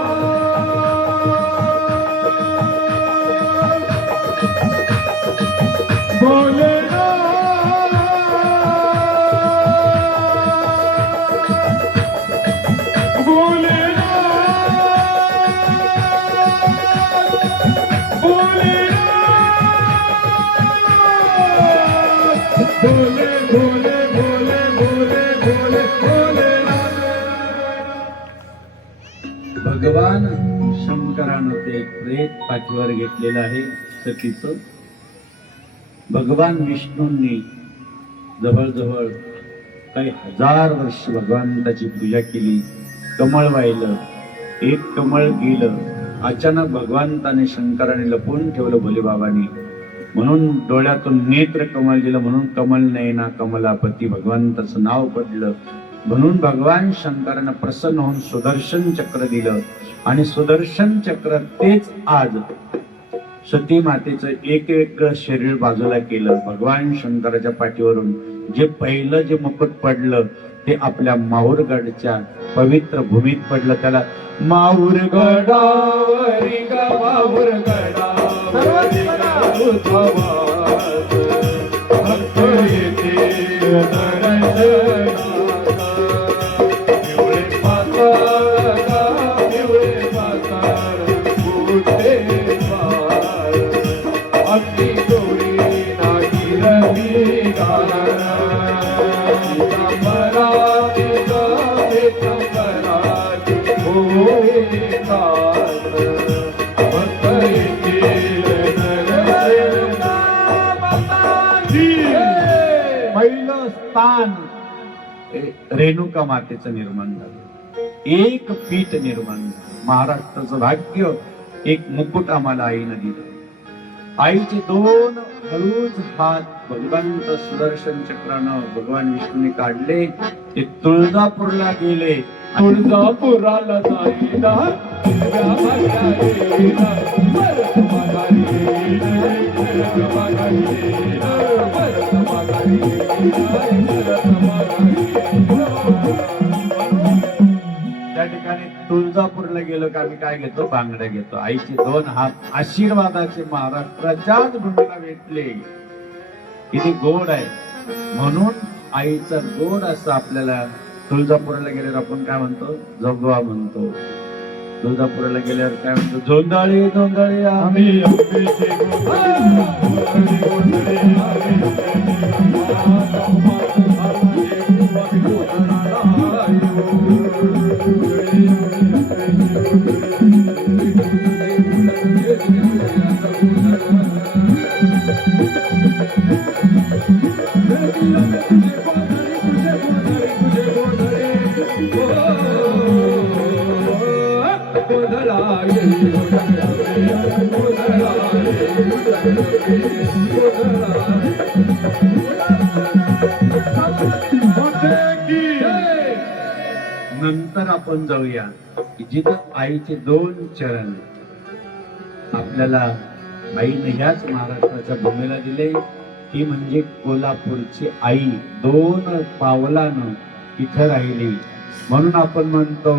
भगवान शंकरानं ते प्रेत पाठीवर घेतलेलं आहे सतीचं. भगवान विष्णूंनी जवळजवळ काही 1000 वर्ष भगवंताची पूजा केली. कमळ वाहिलं, एक कमळ गेलं. अचानक भगवंताने शंकराने लपवून ठेवलं भोलेबाबांनी, म्हणून डोळ्यातून नेत्र कमळ दिलं, म्हणून कमल नयना कमलापती भगवंताचं नाव पडलं. म्हणून भगवान शंकरानं प्रसन्न होऊन सुदर्शन चक्र दिलं आणि सुदर्शन चक्र तेच आज सती मातेचं एक वेगळं शरीर बाजूला केलं. भगवान शंकराच्या पाठीवरून जे पहिलं जे मुकुट पडलं ते आपल्या माहूरगडच्या पवित्र भूमीत पडलं. त्याला माहूरगडावरी गा माहूरगडावरी भक्त येते दर्शनाला. पहिलं स्थान रेणुका मातेचं निर्माण झालं. एक पीठ निर्माण झालं. महाराष्ट्राचं भाग्य. एक मुकुट आम्हाला आईनं दिलं. आईचे 2 हळूच हात भगवंत सुदर्शन चक्रानं भगवान विष्णूने काढले. ते तुळजापूरला गेले. तुळजापुराला जाईला त्या ठिकाणी तुळजापूरला गेलो का आम्ही काय घेतो? बांगड्या घेतो. आईचे 2 हात आशीर्वादाचे महाराष्ट्राच्याच भूमीला भेटले. किती गोड आहे. म्हणून आईचा गोड असं आपल्याला तुळजापूरला गेल्यावर आपण काय म्हणतो? जोगवा म्हणतो. तुळजापूरला गेल्यावर काय म्हणतो? जोंदाळे जोंदाळे आम्ही गोधळा येई गोधळा नंतर आपण जाऊया जिथं आईचे 2 चरण आपल्याला आईने ह्याच महाराष्ट्राच्या भूमीला दिले. ती म्हणजे कोल्हापूरची आई 2 पावलानं इथं राहिली. म्हणून आपण म्हणतो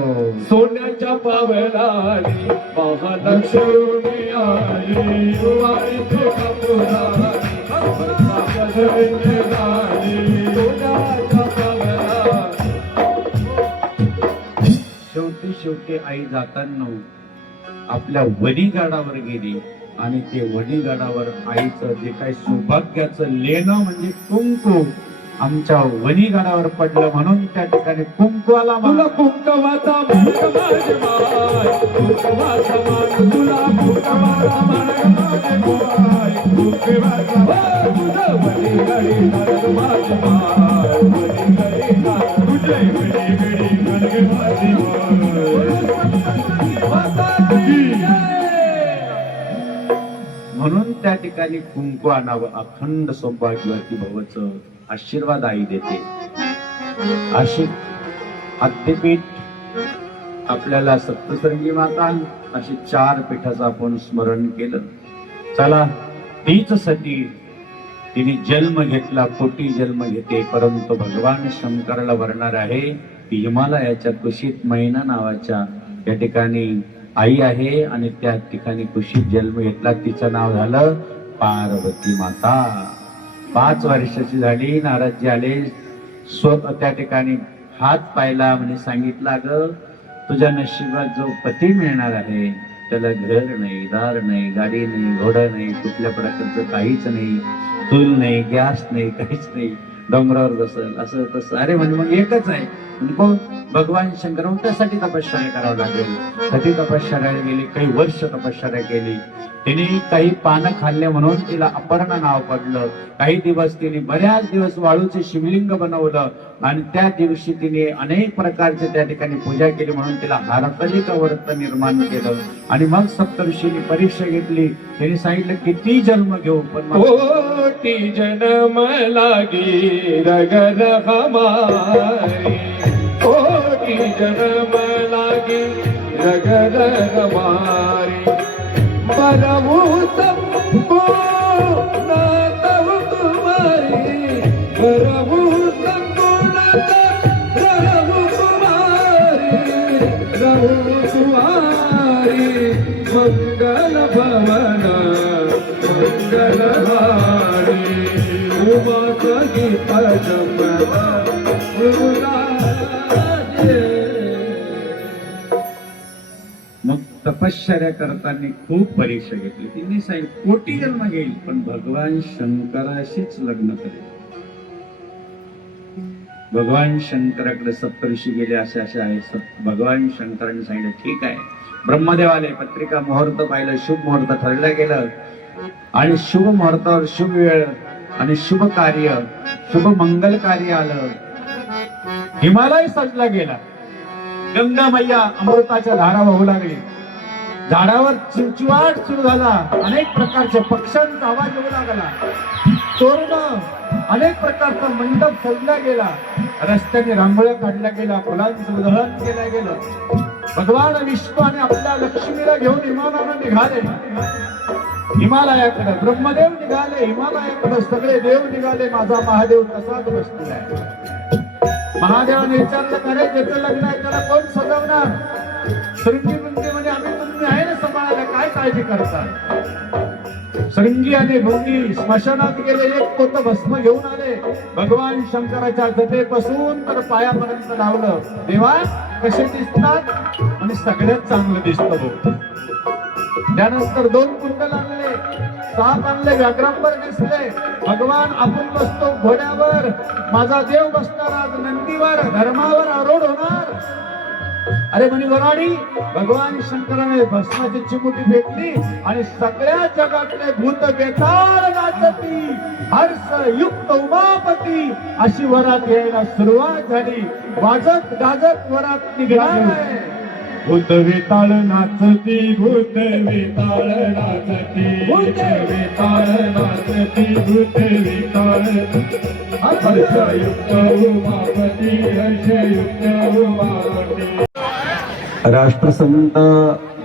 सोन्याच्या पावलानी महालक्ष्मी आई वारी कोल्हापुरानी सोन्याच्या पावला. शेवटी आई जाताना आपल्या वणीगडावर गेली आणि ते वणीगडावर आईचं जे काही सौभाग्याचं लेणं म्हणजे कुंकू आमच्या वणीगडावर पडलं. म्हणून त्या ठिकाणी कुंकवाला तुला कुंकवाचा मार्ग माझे माय कुंकवाचा मार्ग तुला कुंकवाचा मार्ग माझे माय कुंकवाचा मार्ग तुझं वणीगडी मार्ग माझे माय वणीगडी मार्ग तुझे वणीगडी मार्ग माझे म्हणून त्या ठिकाणी कुंकू आणावं. अखंड सौभाग्यवती भवचं आशीर्वाद आई देते. अशी हत्तीपीठ आपल्याला सप्तशृंगी माता अशी 4 पीठाचं आपण स्मरण केलं. चला तीच सती तिने जन्म घेतला, कोटी जन्म घेते, परंतु भगवान शंकराला वर्णणार आहे की हिमालयाच्या कुशीत मैना नावाच्या त्या ठिकाणी आई आहे आणि त्या ठिकाणी कुशीत जन्म घेतला. तिचं नाव झालं पार्वती माता. 5 वर्षाची झाली, नारदजी आले, स्वतः त्या ठिकाणी हात पाहिला म्हणजे सांगितलं ग तुझ्या नशिबात जो पती मिळणार आहे त्याला घर नाही, दार नाही, गाडी नाही, घोडं नाही, कुठल्या प्रकारचं काहीच नाही, चूल नाही, गॅस नाही, काहीच नाही, डोंगरावर बसल असं तसं. अरे म्हणजे मग एकच आहे म्हणजे कोण? भगवान शंकर. त्यासाठी तपश्चर्या करावं लागेल. कधी तपश्चर्या गेली, काही वर्ष तपश्चर्या केली. तिने काही पानं खाल्ले म्हणून तिला अपर्णा नाव पडलं. काही दिवस तिने बऱ्याच दिवस वाळूचे शिवलिंग बनवलं आणि त्या दिवशी तिने अनेक प्रकारचे त्या ठिकाणी पूजा केली म्हणून तिला हारतलिक व्रत निर्माण केलं. आणि मग सप्तऋषींनी परीक्षा घेतली. त्यांनी सांगितलं किती जन्म घेऊ पण कोटी जन्म लागी रगर हमारी कोटी जन्म लागी रगर हमारी बरहु सबको नातव तुम्हारी बरहु सबको रहु तुम्हारी रहु तुम्हारी मंगल भवन मंगलहारी उमा सगी पदम मग तपश्चर्या करताना खूप परीक्षा घेतली. तिने सांगितलं कोटी जन्म घेईल पण भगवान शंकराशीच लग्न करेल. भगवान शंकराकडे सप्तऋषी गेले असे असे आहे. भगवान शंकरांनी सांगितलं ठीक आहे. ब्रह्मदेव आले, पत्रिका मुहूर्त पाहिलं, शुभ मुहूर्त ठरलं गेलं आणि शुभ मुहूर्तावर शुभ वेळ आणि शुभ कार्य, शुभ मंगल कार्य आलं. हिमालय सजला गेला. गंगा मैया अमृताच्या धारा वाहू लागली. झाडावर चिवचिवाट सुरू झाला. अनेक प्रकारच्या पक्ष्यांचा आवाज येऊ लागला. तोरण अनेक प्रकारचा मंडप सजला गेला. रस्त्याने रांगोळ्या काढल्या गेल्या, फुलांचं उधळण केलं गेलं. भगवान विष्णू आणि आपल्या लक्ष्मीला घेऊन विमानानं निघाले हिमालयाकडे. ब्रह्मदेव निघाले हिमालयाकडे, सगळे देव निघाले. माझा महादेव तसाच बसलेला आहे. महादेवाने विचारलं करे ज्याचं लग्न आहे त्याला कोण सजवणार? श्रृंगी म्हणते म्हणजे आम्ही तुम्ही आहे ना सांभाळायला, काय काळजी करता? श्रृंगी आणि भृंगी स्मशानात गेले, एक पोत भस्म घेऊन आले. भगवान शंकराच्या जटेपासून तर पायापर्यंत लावलं. देवा कसे दिसतात? आणि सगळ्यात चांगलं दिसतं भाऊ. त्यानंतर 2 कुंडल आणले, 7 आणले, व्याघ्रांबर दिसले. भगवान आपण बसतो घोड्यावर, माझा देव बसणार आज नंदीवर, धर्मावर आरोढ होणार. अरे म्हणे वराडी. भगवान शंकराने भस्माची चिमुटी फेकली आणि सगळ्या जगातले भूत बेताळ नाचती, हर्ष युक्त उमापती अशी वरात यायला सुरुवात झाली. वाजत गाजत वरात निघणार आहे. भूत वेताळ नाचती भूत वेताळ नाचती भूत वेताळ नाचती भूत वेताळ हर्षयुक्त उमापती हर्षयुक्त उमापती. राष्ट्रसंत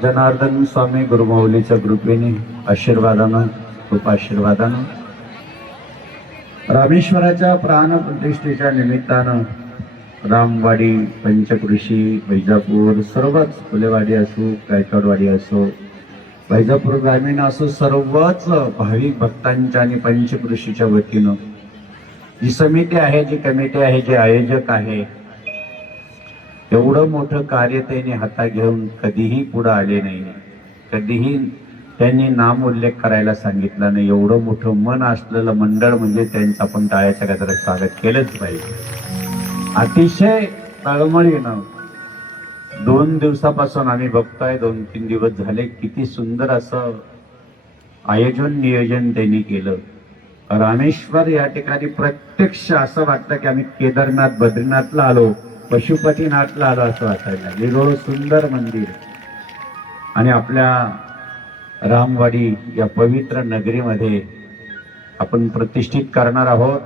जनार्दन स्वामी गुरुमाऊलीच्या कृपेने आशीर्वादानं कृपाशीर्वादानं रामेश्वराच्या प्राणप्रतिष्ठेच्या निमित्तानं रामवाडी, पंचकृषी, वैजापूर सर्वच फुलेवाडी असो, गायकवाडवाडी असो, वैजापूर ग्रामीण असो, सर्वच भाविक भक्तांच्या आणि पंचकृषीच्या वतीनं जी समिती आहे, जी कमिटी आहे, जे आयोजक आहे, एवढं मोठं कार्य त्यांनी हातात घेऊन कधीही पुढे आले नाही. कधीही त्यांनी नाम उल्लेख करायला सांगितला नाही. एवढं मोठं मन असलेलं मंडळ म्हणजे त्यांचं आपण टाळ्याच्या गजरात स्वागत केलंच पाहिजे. अतिशय तळमळीनं 2 दिवसापासून आम्ही बघतोय, 2-3 दिवस झाले, किती सुंदर असं आयोजन नियोजन त्यांनी केलं. रामेश्वर या ठिकाणी प्रत्यक्ष असं वाटतं की आम्ही केदारनाथ, बद्रीनाथला आलो, पशुपतीनाथला आलो असं वाटायला. एवढं सुंदर मंदिर आणि आपल्या रामवाडी या पवित्र नगरीमध्ये आपण प्रतिष्ठित करणार आहोत.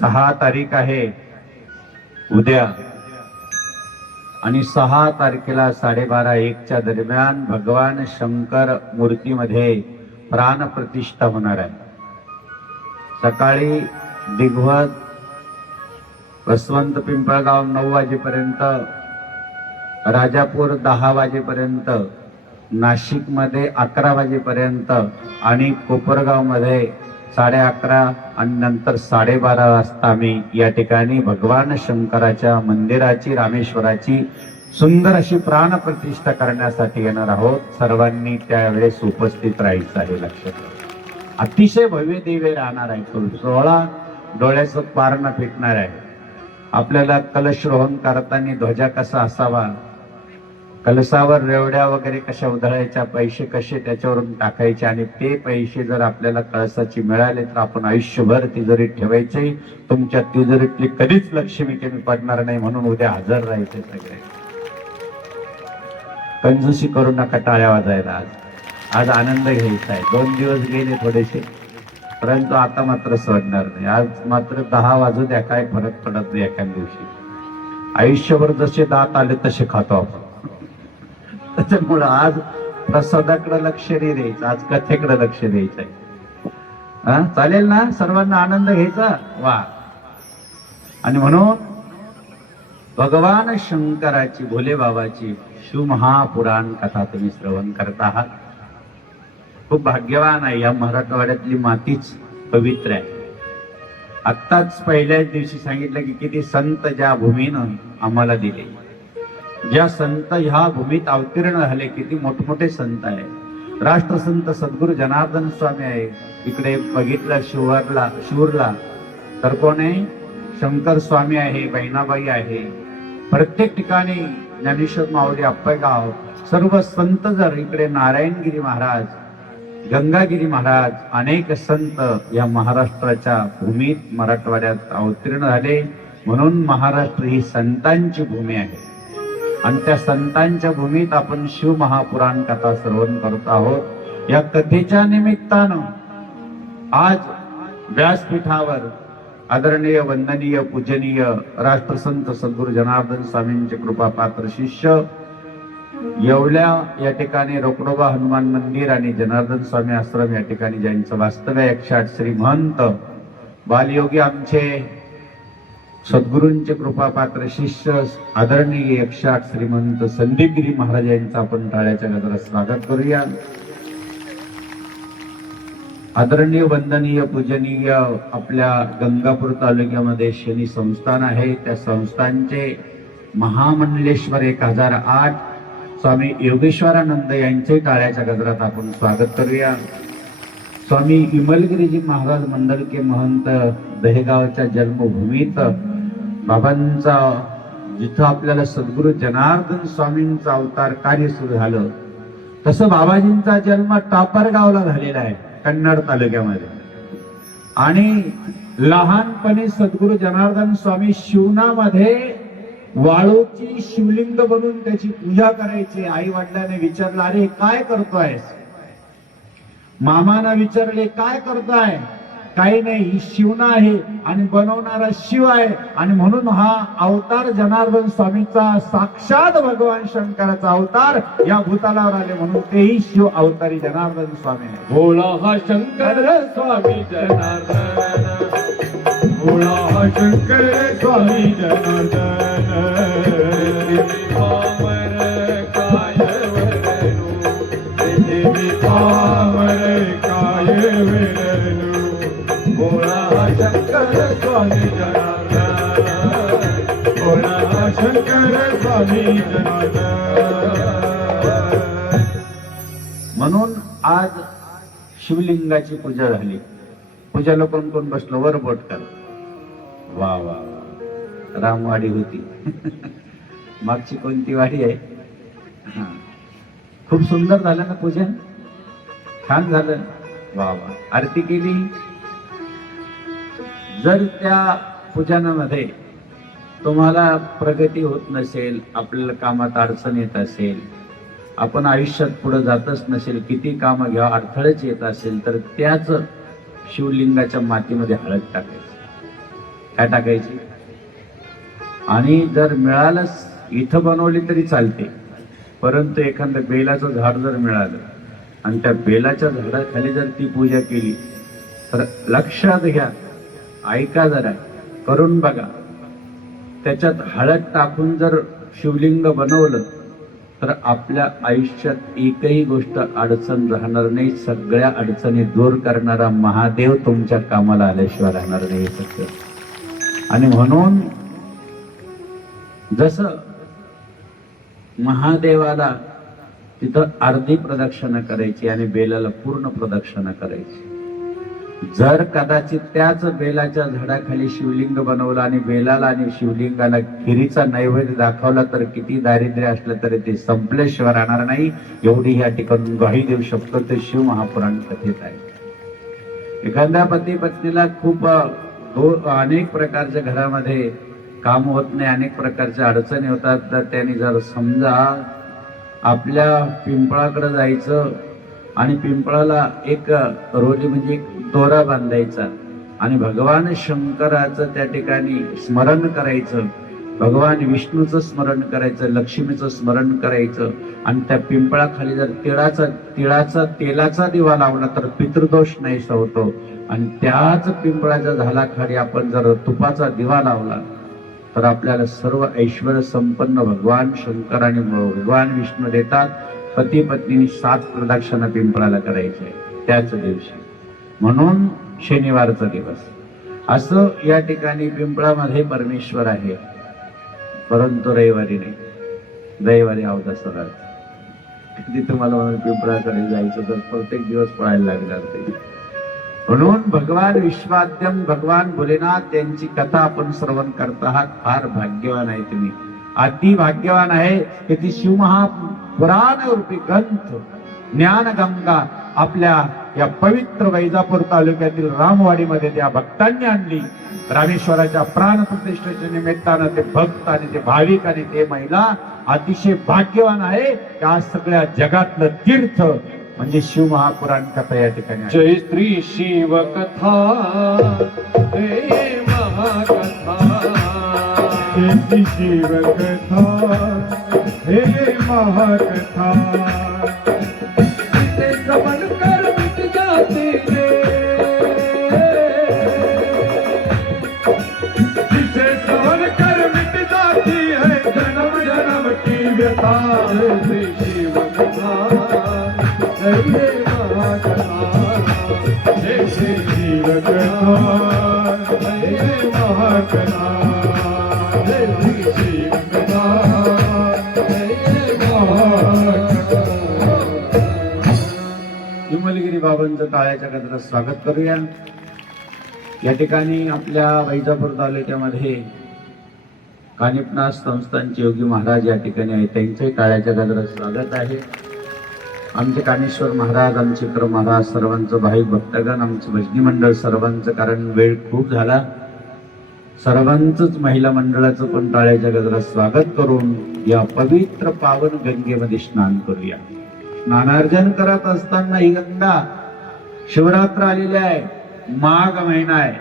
6 तारीख आहे उद्या आणि 6 तारखेला 12:30-1च्या दरम्यान भगवान शंकर मूर्तीमध्ये प्राणप्रतिष्ठा होणार आहे. सकाळी दिग्वत वसवंत पिंपळगाव 9 वाजेपर्यंत, राजापूर 10 वाजेपर्यंत, नाशिकमध्ये 11 वाजेपर्यंत आणि कोपरगावमध्ये 11:30 आणि नंतर 12:30 वाजता आम्ही या ठिकाणी भगवान शंकराच्या मंदिराची, रामेश्वराची सुंदर अशी प्राणप्रतिष्ठा करण्यासाठी येणार आहोत. सर्वांनी त्यावेळेस उपस्थित राहायचं आहे. लक्षात अतिशय भव्य दिव्य राहणार आहे. तो सोहळा डोळ्याचं पारणं फिटणार आहे. आपल्याला कलशरोहण करताना ध्वजा कसा असावा, कलशावर रेवड्या वगैरे कशा उधळायच्या, पैसे कसे त्याच्यावरून टाकायचे आणि ते पैसे जर आपल्याला कळसाची मिळाले तर आपण आयुष्यभर तिजोरीत ठेवायचे. तुमच्या तिजोरीतली कधीच लक्ष्मी कमी पडणार नाही. म्हणून उद्या हजर राहायचे. सगळे कंजूसी करू नका टाळ्या वाजायला. आज आनंद घ्यायचा आहे. 2 दिवस गेले थोडेसे, परंतु आता मात्र सोडणार नाही. आज मात्र 10 वाजू द्या, काय फरक पडत नाही. एका दिवशी आयुष्यभर जसे दात आले तसे खातो आपण. त्याच्यामुळं आज प्रसादाकडे लक्ष नाही द्यायचं, आज कथेकडे लक्ष द्यायचंय. हा, चालेल ना? सर्वांना आनंद घ्यायचा. वा. आणि म्हणून भगवान शंकराची, भोले बाबाची शिवमहापुराण कथा तुम्ही श्रवण करत आहात. खूप भाग्यवान आहे. या मराठवाड्यातली मातीच पवित्र आहे. आत्ताच पहिल्याच दिवशी सांगितलं की किती संत ज्या भूमीनं आम्हाला दिले, ज्या संत ह्या भूमीत अवतीर्ण झाले, किती मोठमोठे संत आहे. राष्ट्रसंत सद्गुरू जनार्दन स्वामी आहे. इकडे बघितलं शिवरला तर कोण आहे? शंकर स्वामी आहे, बहिणाबाई आहे. प्रत्येक ठिकाणी ज्ञानेश्वर माऊली, अप्पयगाव, सर्व संत. जर इकडे नारायणगिरी महाराज, गंगागिरी महाराज, अनेक संत या महाराष्ट्राच्या भूमीत मराठवाड्यात अवतीर्ण झाले. म्हणून महाराष्ट्र ही संतांची भूमी आहे आणि त्या संतांच्या भूमीत आपण शिव महापुराण कथा श्रवण करत आहोत. या कथेच्या निमित्तानं आज व्यासपीठावर आदरणीय, वंदनीय, पूजनीय राष्ट्रसंत सद्गुरू जनार्दन स्वामींचे कृपापात्र शिष्य येवल्या या ठिकाणी रोकडोबा हनुमान मंदिर आणि जनार्दन स्वामी आश्रम या ठिकाणी ज्यांचं वास्तव्य 108 श्री महंत बालयोगी आमचे सद्गुरूंचे कृपापात्र शिष्य आदरणीय 108 श्रीमंत संदीपगिरी महाराज यांचं आपण टाळ्याच्या गजरात स्वागत करूया. आदरणीय, वंदनीय, पूजनीय आपल्या गंगापूर तालुक्यामध्ये शनी संस्थान आहे. त्या संस्थानचे महामंडलेश्वर 1008 स्वामी योगेश्वरानंद यांचे टाळ्याच्या गजरात आपण स्वागत करूया. स्वामी विमलगिरीजी महाराज मंडलके महंत दहेगावच्या जन्मभूमीत बाबांचा, जिथं आपल्याला सद्गुरू जनार्दन स्वामींचा अवतार कार्य सुरू झालं, तसं बाबाजींचा जन्म टापरगावला झालेला आहे, कन्नड तालुक्यामध्ये. आणि लहानपणी सद्गुरू जनार्दन स्वामी शिवनामध्ये वाळूची शिवलिंग बनवून त्याची पूजा करायची. आई वडिलांनी विचारलं, अरे काय करतोय? मामाना विचारले, काय करताय? काही नाही, ही शिवना आहे आणि बनवणारा शिव आहे. आणि म्हणून हा अवतार जनार्दन स्वामीचा, साक्षात भगवान शंकराचा अवतार या भूतालावर आले, म्हणून तेही शिव अवतारी जनार्दन स्वामी आहे. भोळा हा शंकर स्वामी जनार्दन, भोळा हा शंकर स्वामी जनार्दन, पावर काय वरणू, देवी पावर काय वेळू. भोळा हा शंकर स्वामी जनार्दन, भोळा हा शंकर स्वामी जनार्दन. म्हणून आज शिवलिंगाची पूजा झाली. पूजाला कोण कोण बसलो? वर बोट कर. वा वा वा, रामवाडी होती. मागची कोणती वाडी आहे? हा, खूप सुंदर झालं ना पूजन, छान झालं. वा वा, आरती केली. जर त्या पूजनामध्ये तुम्हाला प्रगती होत नसेल, आपल्याला कामात अडचण येत असेल, आपण आयुष्यात पुढे जातच नसेल, किती कामं घ्यावं अडथळेच येत असेल, तर त्याच शिवलिंगाच्या मातीमध्ये हळद टाकायची. काय टाकायची? आणि जर मिळालंच, इथं बनवली तरी चालते, परंतु एखादं बेलाचं झाड जर मिळालं आणि त्या बेलाच्या झाडाखाली जर ती पूजा केली तर लक्षात घ्या, ऐका जरा, करून बघा. त्याच्यात हळद टाकून जर शिवलिंग बनवलं तर आपल्या आयुष्यात एकही गोष्ट अडचण राहणार नाही. सगळ्या अडचणी दूर करणारा महादेव तुमच्या कामाला आल्याशिवाय राहणार नाही सत्य. आणि म्हणून जसं महादेवाला तिथं अर्धी प्रदक्षिणा करायची आणि बेलाला पूर्ण प्रदक्षिणा करायची. जर कदाचित त्याच बेलाच्या झाडाखाली शिवलिंग बनवलं आणि बेलाला आणि शिवलिंगाला खिरीचा नैवेद्य दाखवला तर किती दारिद्र्य असलं तरी ते संपल्याशिवाय राहणार नाही, एवढी या ठिकाणी ग्वाही देऊ शकतो. ते शिव महापुराण कथेत आहे. एखाद्या पती पत्नीला खूप अनेक प्रकारच्या घरामध्ये काम होत नाही, अनेक प्रकारच्या अडचणी होतात, तर त्यांनी जर समजा आपल्या पिंपळाकडे जायचं आणि पिंपळाला एक रोली म्हणजे एक दोरा बांधायचा आणि भगवान शंकराचं त्या ठिकाणी स्मरण करायचं, भगवान विष्णूचं स्मरण करायचं, लक्ष्मीचं स्मरण करायचं आणि त्या पिंपळाखाली जर तिळाचा तेलाचा दिवा लावला तर पितृदोष नाहीसा होतो. आणि त्याच पिंपळाच्या झाडाखाली आपण जर तुपाचा दिवा लावला तर आपल्याला सर्व ऐश्वर संपन्न भगवान शंकर आणि भगवान विष्णू देतात. पती पत्नीने 7 प्रदक्षिणा पिंपळाला करायचे त्याच दिवशी, म्हणून शनिवारचा दिवस. असं या ठिकाणी पिंपळामध्ये परमेश्वर आहे, परंतु रविवारी नाही. रविवारी अवदसरा. कधी तुम्हाला म्हणून पिंपळाकडे जायचं तर प्रत्येक दिवस पळायला लागणार ते. म्हणून भगवान विश्वाद्यम भगवान भोलेनाथ त्यांची कथा आपण श्रवण करत आहात. फार भाग्यवान आहे तुम्ही, अति भाग्यवान आहे की ती शिवमहापुराण रूपी ग्रंथ ज्ञानगंगा आपल्या या पवित्र वैजापूर तालुक्यातील रामवाडीमध्ये त्या भक्तांनी आणली. रामेश्वराच्या प्राण प्रतिष्ठेच्या निमित्तानं ते भक्त आणि ते भाविक आणि ते महिला अतिशय भाग्यवान आहे. त्या सगळ्या जगातलं तीर्थ म्हणजे शिव महापुराण कथा या ठिकाणी आहे. जय श्री शिव कथा, हे महाकथा, जय श्री शिव कथा, हे महाकथा. जिसे श्रवण कर मिट जाते रे, जिसे श्रवण कर मिट जाती है जन्म जन्म की व्यथा. श्री शिव कथा, हे महाकथा, जय श्री शिव कथा, हे महाकथा. जय श्री शिव कथा, हे महाकथा. विमलगिरी बाबांचं टाळ्याच्या गजरात स्वागत करूया. या ठिकाणी आपल्या वैजापूर तालुक्यामध्ये कानिपनाथ संस्थानचे योगी महाराज या ठिकाणी आहे, त्यांचे टाळ्याच्या गजरात स्वागत आहे. आमचे कानेश्वर महाराज, आमचे विक्र महाराज, सर्वांचं भाविक भक्तगण, आमचं भजनी मंडळ सर्वांचं, कारण वेळ खूप झाला. सर्वांचंच महिला मंडळाचं पण टाळ्याच्या गजरात स्वागत करून या पवित्र पावन गंगेमध्ये स्नान करूया. स्नानार्जन करत असताना ही गंगा, शिवरात्र आलेली आहे, माघ महिना आहे,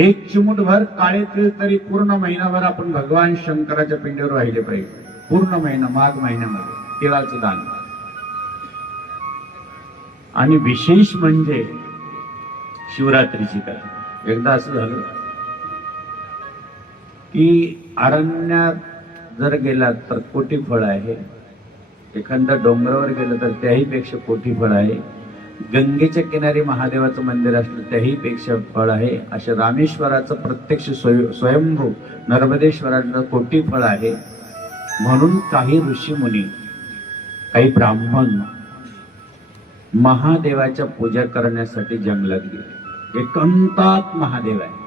एक चिमूटभर काळे तीळ तरी पूर्ण महिनाभर आपण भगवान शंकराच्या पिंडीवर वाहिले पाहिजे. पूर्ण महिना माघ महिन्यामध्ये तिळाचं दान. आणि विशेष म्हणजे शिवरात्रीची करा. एकदा असं झालं की अरण्यात जर गेलात तर कोटी फळ आहे, एखाद्या डोंगरावर गेलं तर त्याही पेक्षा कोटी फळ आहे, गंगेच्या किनारी महादेवाचं मंदिर असलं त्याही पेक्षा फळ आहे, अशा रामेश्वराचं प्रत्यक्ष स्वयंभू नर्मदेश्वराचं कोटी फळ आहे. म्हणून काही ऋषीमुनी, काही ब्राह्मण महादेवाच्या पूजा करण्यासाठी जंगलात गेले. एकांतात महादेव आहे.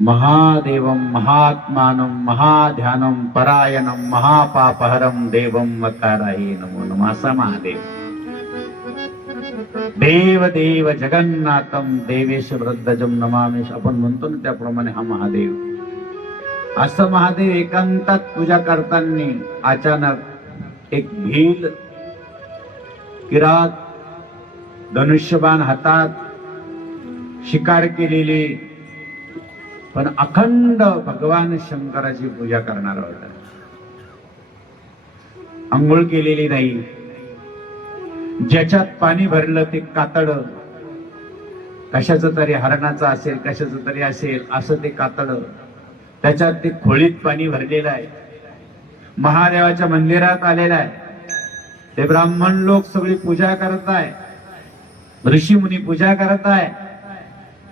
महादेवम महात्मानं महाध्यानं परायणं महापापहरं देवं वताराये नमो नमः. असा महादेव. देव देव जगन्नाथम देवेश वृद्धजम नमामेश आपण म्हणतो ना त्याप्रमाणे हा महादेव. असं महादेव एकांतात पूजा करताना अचानक एक भील, किरात, धनुष्यबाण हातात, शिकार केलेली पण अखंड भगवान शंकराची पूजा करणारा होता. अंघोळ केलेली नाही, ज्याच्यात पाणी भरलं ते कातड, कशाचं तरी हरणाचं असेल, कशाचं तरी असेल, असं ते कातड, त्याच्यात ते खोळीत पाणी भरलेलं आहे. महादेवाच्या मंदिरात आलेला आहे. ते ब्राह्मण लोक सगळी पूजा करताय, ऋषी मुनी पूजा करताय.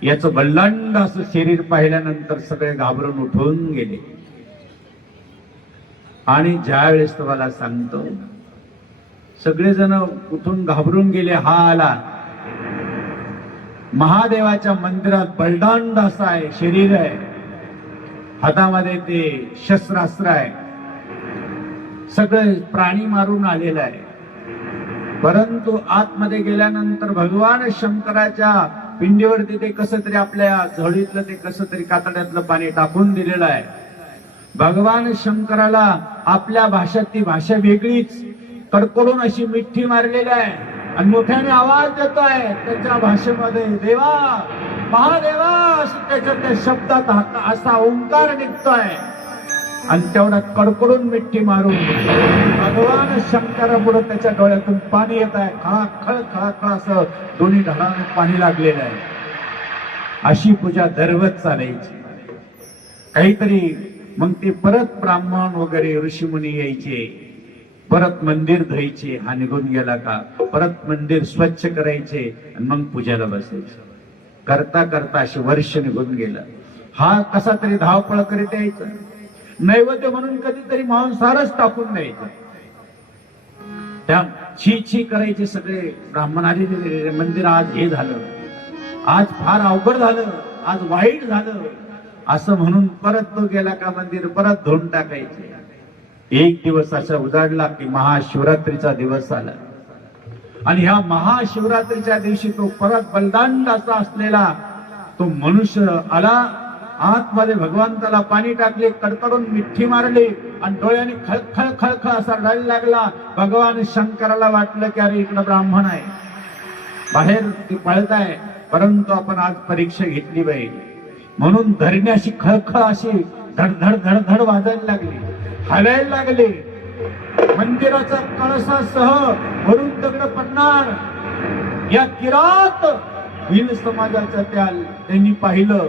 याचं बल्लांड असं शरीर पाहिल्यानंतर सगळे घाबरून उठून गेले. आणि ज्या वेळेस तुम्हाला सांगतो सगळेजण उठून घाबरून गेले, हा आला. महादेवाच्या मंदिरात बल्लांड असा आहे, शरीर आहे, हातामध्ये ते शस्त्रास्त्र आहे, सगळे प्राणी मारून आलेलं आहे. परंतु आतमध्ये गेल्यानंतर भगवान शंकराच्या पिंडीवरती ते कसं तरी आपल्या झोळीतलं ते कसं तरी कातड्यातलं पाणी टाकून दिलेलं आहे. भगवान शंकराला आपल्या भाषेत ती भाषा वेगळीच कडकडून अशी मिठी मारलेली आहे आणि मोठ्याने आवाज देतोय त्याच्या भाषेमध्ये, देवा महादेवा असं त्याच्या त्या शब्दात असा ओंकार निघतोय. आणि तेवढा कडकडून मिठी मारून भगवान शंकरापुढे त्याच्या डोळ्यातून पाणी येत आहे. खळखळ खळखळ असं दोन्ही ढगाने पाणी लागलेलं आहे. अशी पूजा दरवत चालायची. काहीतरी मग ते परत ब्राह्मण वगैरे ऋषीमुनी यायचे, परत मंदिर धुवायचे, हा निघून गेला का परत मंदिर स्वच्छ करायचे आणि मग पूजेला बसायचे. करता करता असे वर्ष निघून गेलं. हा कसा तरी धावपळ करीत यायचा. नैवेद्य म्हणून कधीतरी मांसाहारच टाकून द्यायचं. त्या छी छी करायचे सगळे ब्राह्मण आलेले. मंदिर आज हे झालं, आज फार अवघड झालं, आज वाईट झालं असं म्हणून परत तो गेला का मंदिर परत धुवून टाकायचे. एक दिवस असा उजाडला की महाशिवरात्रीचा दिवस आला आणि ह्या महाशिवरात्रीच्या दिवशी तो परत बलदांड असा असलेला तो मनुष्य आला. आतमध्ये भगवंताला पाणी टाकले, कडकडून मिठी मारली आणि डोळ्याने खळखळ खळखळ असा रडायला लागला. भगवान शंकराला वाटलं की अरे इकडं ब्राह्मण आहे, बाहेर ती पळताय, परंतु आपण आज परीक्षा घेतली पाहिजे म्हणून धरण्याची खळखळ अशी धडधड धडधड वाजायला लागली, हालायला लागले. मंदिराचा कळसासह भरून दगड पडणार. या किरात भील समाजाच्या त्यांनी पाहिलं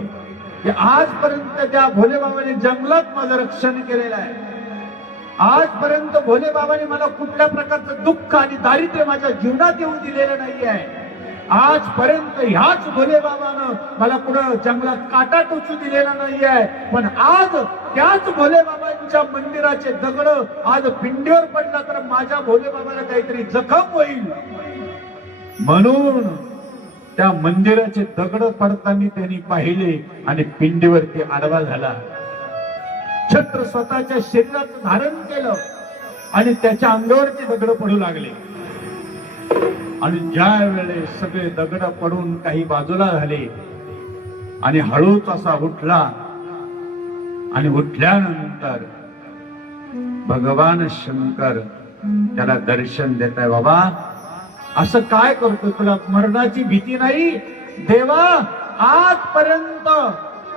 की आजपर्यंत त्या भोलेबाबाने जंगलात माझं रक्षण केलेलं आहे. आजपर्यंत भोलेबाबाने मला कुठल्या प्रकारचं दुःख आणि दारिद्र्य माझ्या जीवनात येऊ दिलेलं नाही आहे. आजपर्यंत ह्याच भोलेबाबानं मला कुठं जंगलात काटा टोचू दिलेला नाही आहे. पण आज त्याच भोलेबाबांच्या मंदिराचे दगड आज पिंडीवर पडला तर माझ्या भोलेबाबाला काहीतरी जखम होईल म्हणून त्या मंदिराचे दगड पडताना त्यांनी पाहिले आणि पिंडीवरती आडवा झाला. छत्र स्वतःच्या शरीराचं धारण केलं आणि त्याच्या अंगावरती दगड पडू लागले. आणि ज्या वेळेस सगळे दगड पडून काही बाजूला झाले आणि हळूच असा उठला आणि उठल्यानंतर भगवान शंकर त्याला दर्शन देत आहे. बाबा असं काय करतो, तुला मरणाची भीती नाही? देवा आजपर्यंत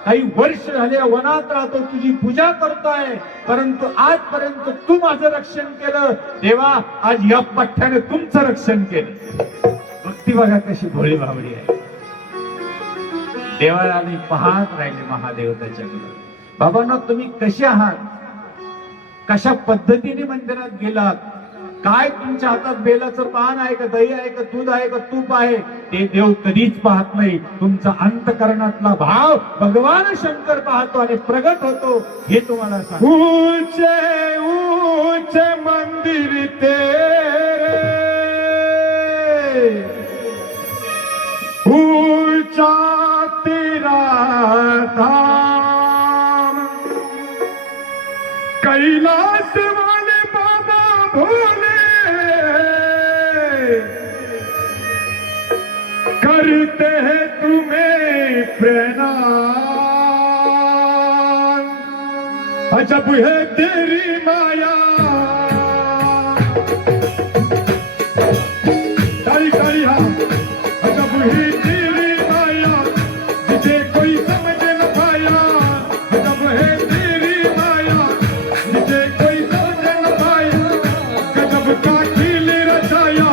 काही वर्ष झाले वनात राहतो, तुझी पूजा करतोय, परंतु आजपर्यंत तू माझं रक्षण केलं. देवा आज या पठ्ठ्याने तुमचं रक्षण केलं. भक्ती बघा कशी भोळी भावडी आहे. देवाला पाहत राहिले महादेव त्याच्याकडे. बाबांनो तुम्ही कसे आहात, कशा पद्धतीने मंदिरात गेलात, काय तुमच्या हातात बेलाचं पान आहे का, दही आहे का, दूध आहे का, तूप आहे, ते देव कधीच पाहत नाही. तुमचा अंतकरणातला भाव भगवान शंकर पाहतो आणि प्रगट होतो. हे तुम्हाला सांग. ऊंचे ऊंचे मंदिर तेरे, ऊंचा तेरा धाम, कैलाश वाले बाबा भोले करते हैं तुम्हें प्रणाम. अजब है तेरी माया, तारी तारी हाँ. अजब है तेरी माया, जिसे कोई समझ न पाया. अजब है तेरी माया, जिसे कोई समझ न पाया. गजब का खेल रचाया,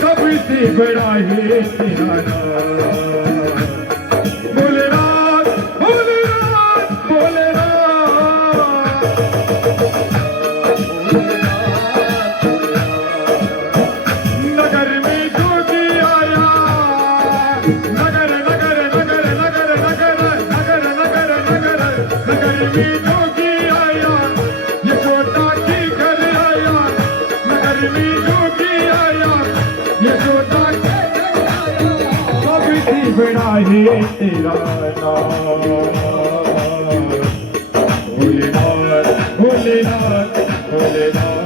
सबसे बड़ा है तेरा नाम. भोलेनाथ भोलेनाथ भोलेनाथ, नगर में जोगी आया. नगर नगर नगर नगर नगर नगर नगर नगर नगर में जोगी आया. यशोदा के घर आया. नगर में जोगी आया. यशोदा के घर आया. सबसे बड़ा है तेरा नाम. भोलेनाथ भोलेनाथ भोलेनाथ.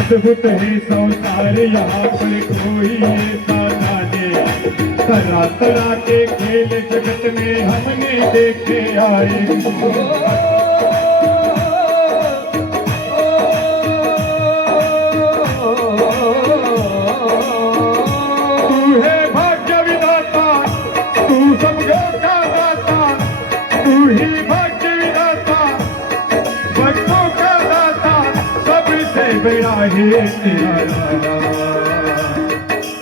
अद्भुत है संसार, यहाँ पर कोई ऐसा ना दे. तरह तरह के खेल जगत में हमने देखे आए. तू है भाग्य विधाता, तू सबको का दाता. तू ही भाग्य विधाता, भक्तों का दाता. सबसे बड़ा है तेरा नाम.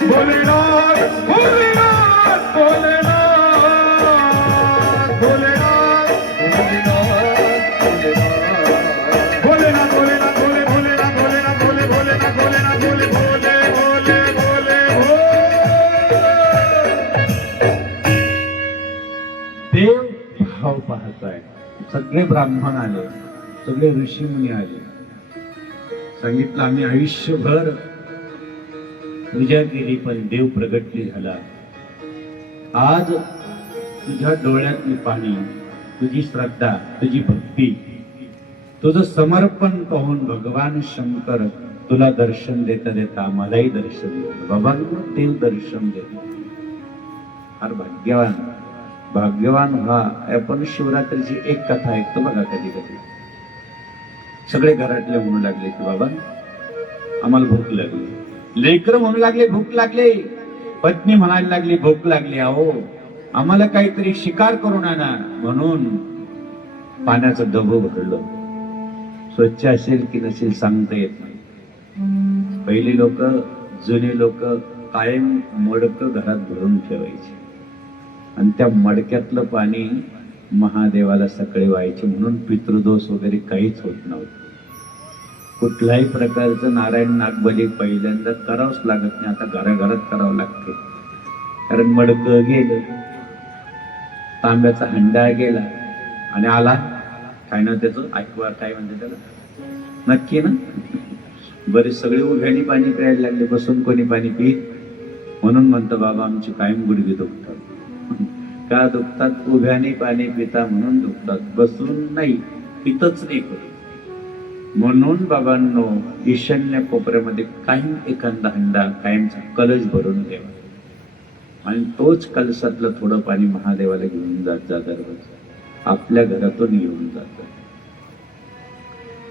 भोलेनाथ भोलेनाथ भोलेनाथ भोलेनाथ भोलेनाथ भोलेनाथ भोलेनाथ भोले भोलेनाथ भोलेनाथ भोले भोलेनाथ भोलेनाथ भोले भोले भोले भोले देव भाव पाहताय. सगळे ब्राह्मण आले, सगळे ऋषी मुनी आले. सांगितलं आम्ही आयुष्यभर पूजा केली पण देव प्रगट झाला. आज तुझ्या डोळ्यातली पाणी, तुझी श्रद्धा, तुझी भक्ती, तुझं समर्पण पाहून भगवान शंकर तुला दर्शन देता देता आम्हालाही दर्शन देतो. बाबांना देव दर्शन देतो. फार भाग्यवान भाग्यवान व्हा. आपण शिवरात्रीची एक कथा ऐकतो बघा कधी कधी. सगळे घरातले म्हणू लागले की बाबा आम्हाला भूक लागली. लेकर म्हणू लागले भूक लागले. पत्नी म्हणायला लागली भूक लागली, अहो आम्हाला काहीतरी शिकार करून आणा. म्हणून पाण्याचं डबं भरलं. स्वच्छ असेल की नसेल सांगता येत नाही. पहिली लोक, जुने लोक कायम मडकं घरात भरून ठेवायचे आणि त्या मडक्यातलं पाणी महादेवाला सकाळी व्हायचे. म्हणून पितृदोष वगैरे काहीच होत नव्हतं. कुठल्याही प्रकारचं नारायण नागबली पहिल्यांदा करावंच लागत नाही. आता घराघरात करावं लागते. कारण मडकं गेलं, तांब्याचा हंडा गेला आणि आला काय ना त्याचं ऐकवा काय म्हणते त्याला, नक्की ना. बरेच सगळे उभ्यानी पाणी प्यायला लागले, बसून कोणी पाणी पित. म्हणून म्हणतं बाबा आमची कायम गुडघे दुखतात. का दुखतात? उभ्याने पाणी पिता म्हणून दुखतात. बसून नाही, पितच नाही कोणी. म्हणून बाबांनो, ईशान्य कोपऱ्यामध्ये कायम एखादा हंडा कायमचा कलश भरून ठेवा आणि तोच कलशातलं थोडं पाणी महादेवाला घेऊन जात जा. दररोज आपल्या घरातून घेऊन जात.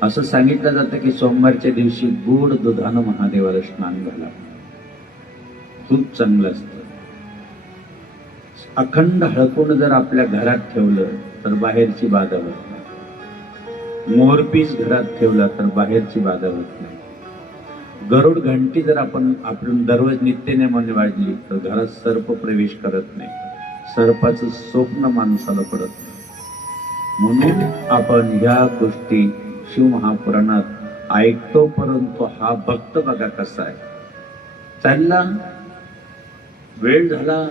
असं सांगितलं जातं की सोमवारच्या दिवशी गोड दुधानं महादेवाला स्नान घाला. खूप चांगलं असतं. अखंड हळकून जर आपल्या घरात ठेवलं तर बाहेरची बाधा होत नाही. मोरपीस घरात ठेवला तर बाहेरची बाधा होत नाही. गरुड घंटी जर आपण दररोज नित्यनेमाने वाजली तर घरात सर्प प्रवेश करत नाही. सर्पाचं स्वप्न माणसाला पडत नाही. म्हणून आपण ह्या गोष्टी शिवमहापुराणात ऐकतो. परंतु हा भक्त बघा कसा आहे. चालला, वेळ झाला,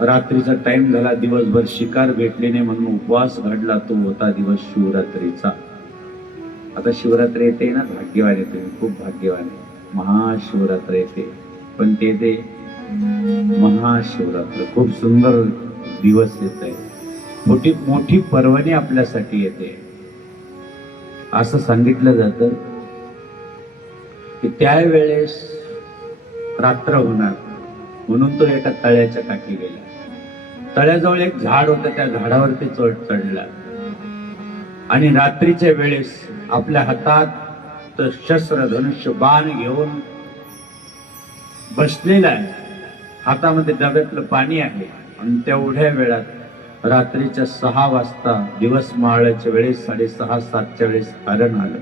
रात्रीचा टाइम झाला, दिवसभर शिकार भेटली नाही म्हणून उपवास घडला. तो होता दिवस शिवरात्रीचा. आता शिवरात्री येते ना, भाग्यवान येते, खूप भाग्यवान आहे. महाशिवरात्र येते, पण ते महाशिवरात्र खूप सुंदर दिवस येत आहे. मोठी मोठी पर्वणी आपल्यासाठी येते. असं सांगितलं जातं की त्यावेळेस रात्र होणार म्हणून तो एका तळ्याच्या काठी गेला. तळ्याजवळ एक झाड होतं, त्या झाडावरती चढला आणि रात्रीच्या वेळेस आपल्या हातात शस्त्र धनुष्य बाण घेऊन बसलेला आहे. हातामध्ये डब्यातलं पाणी आहे आणि तेवढ्या वेळात रात्रीच्या 6 वाजता दिवस मावळ्याच्या वेळेस 6:30-7च्या वेळेस हरण आलं.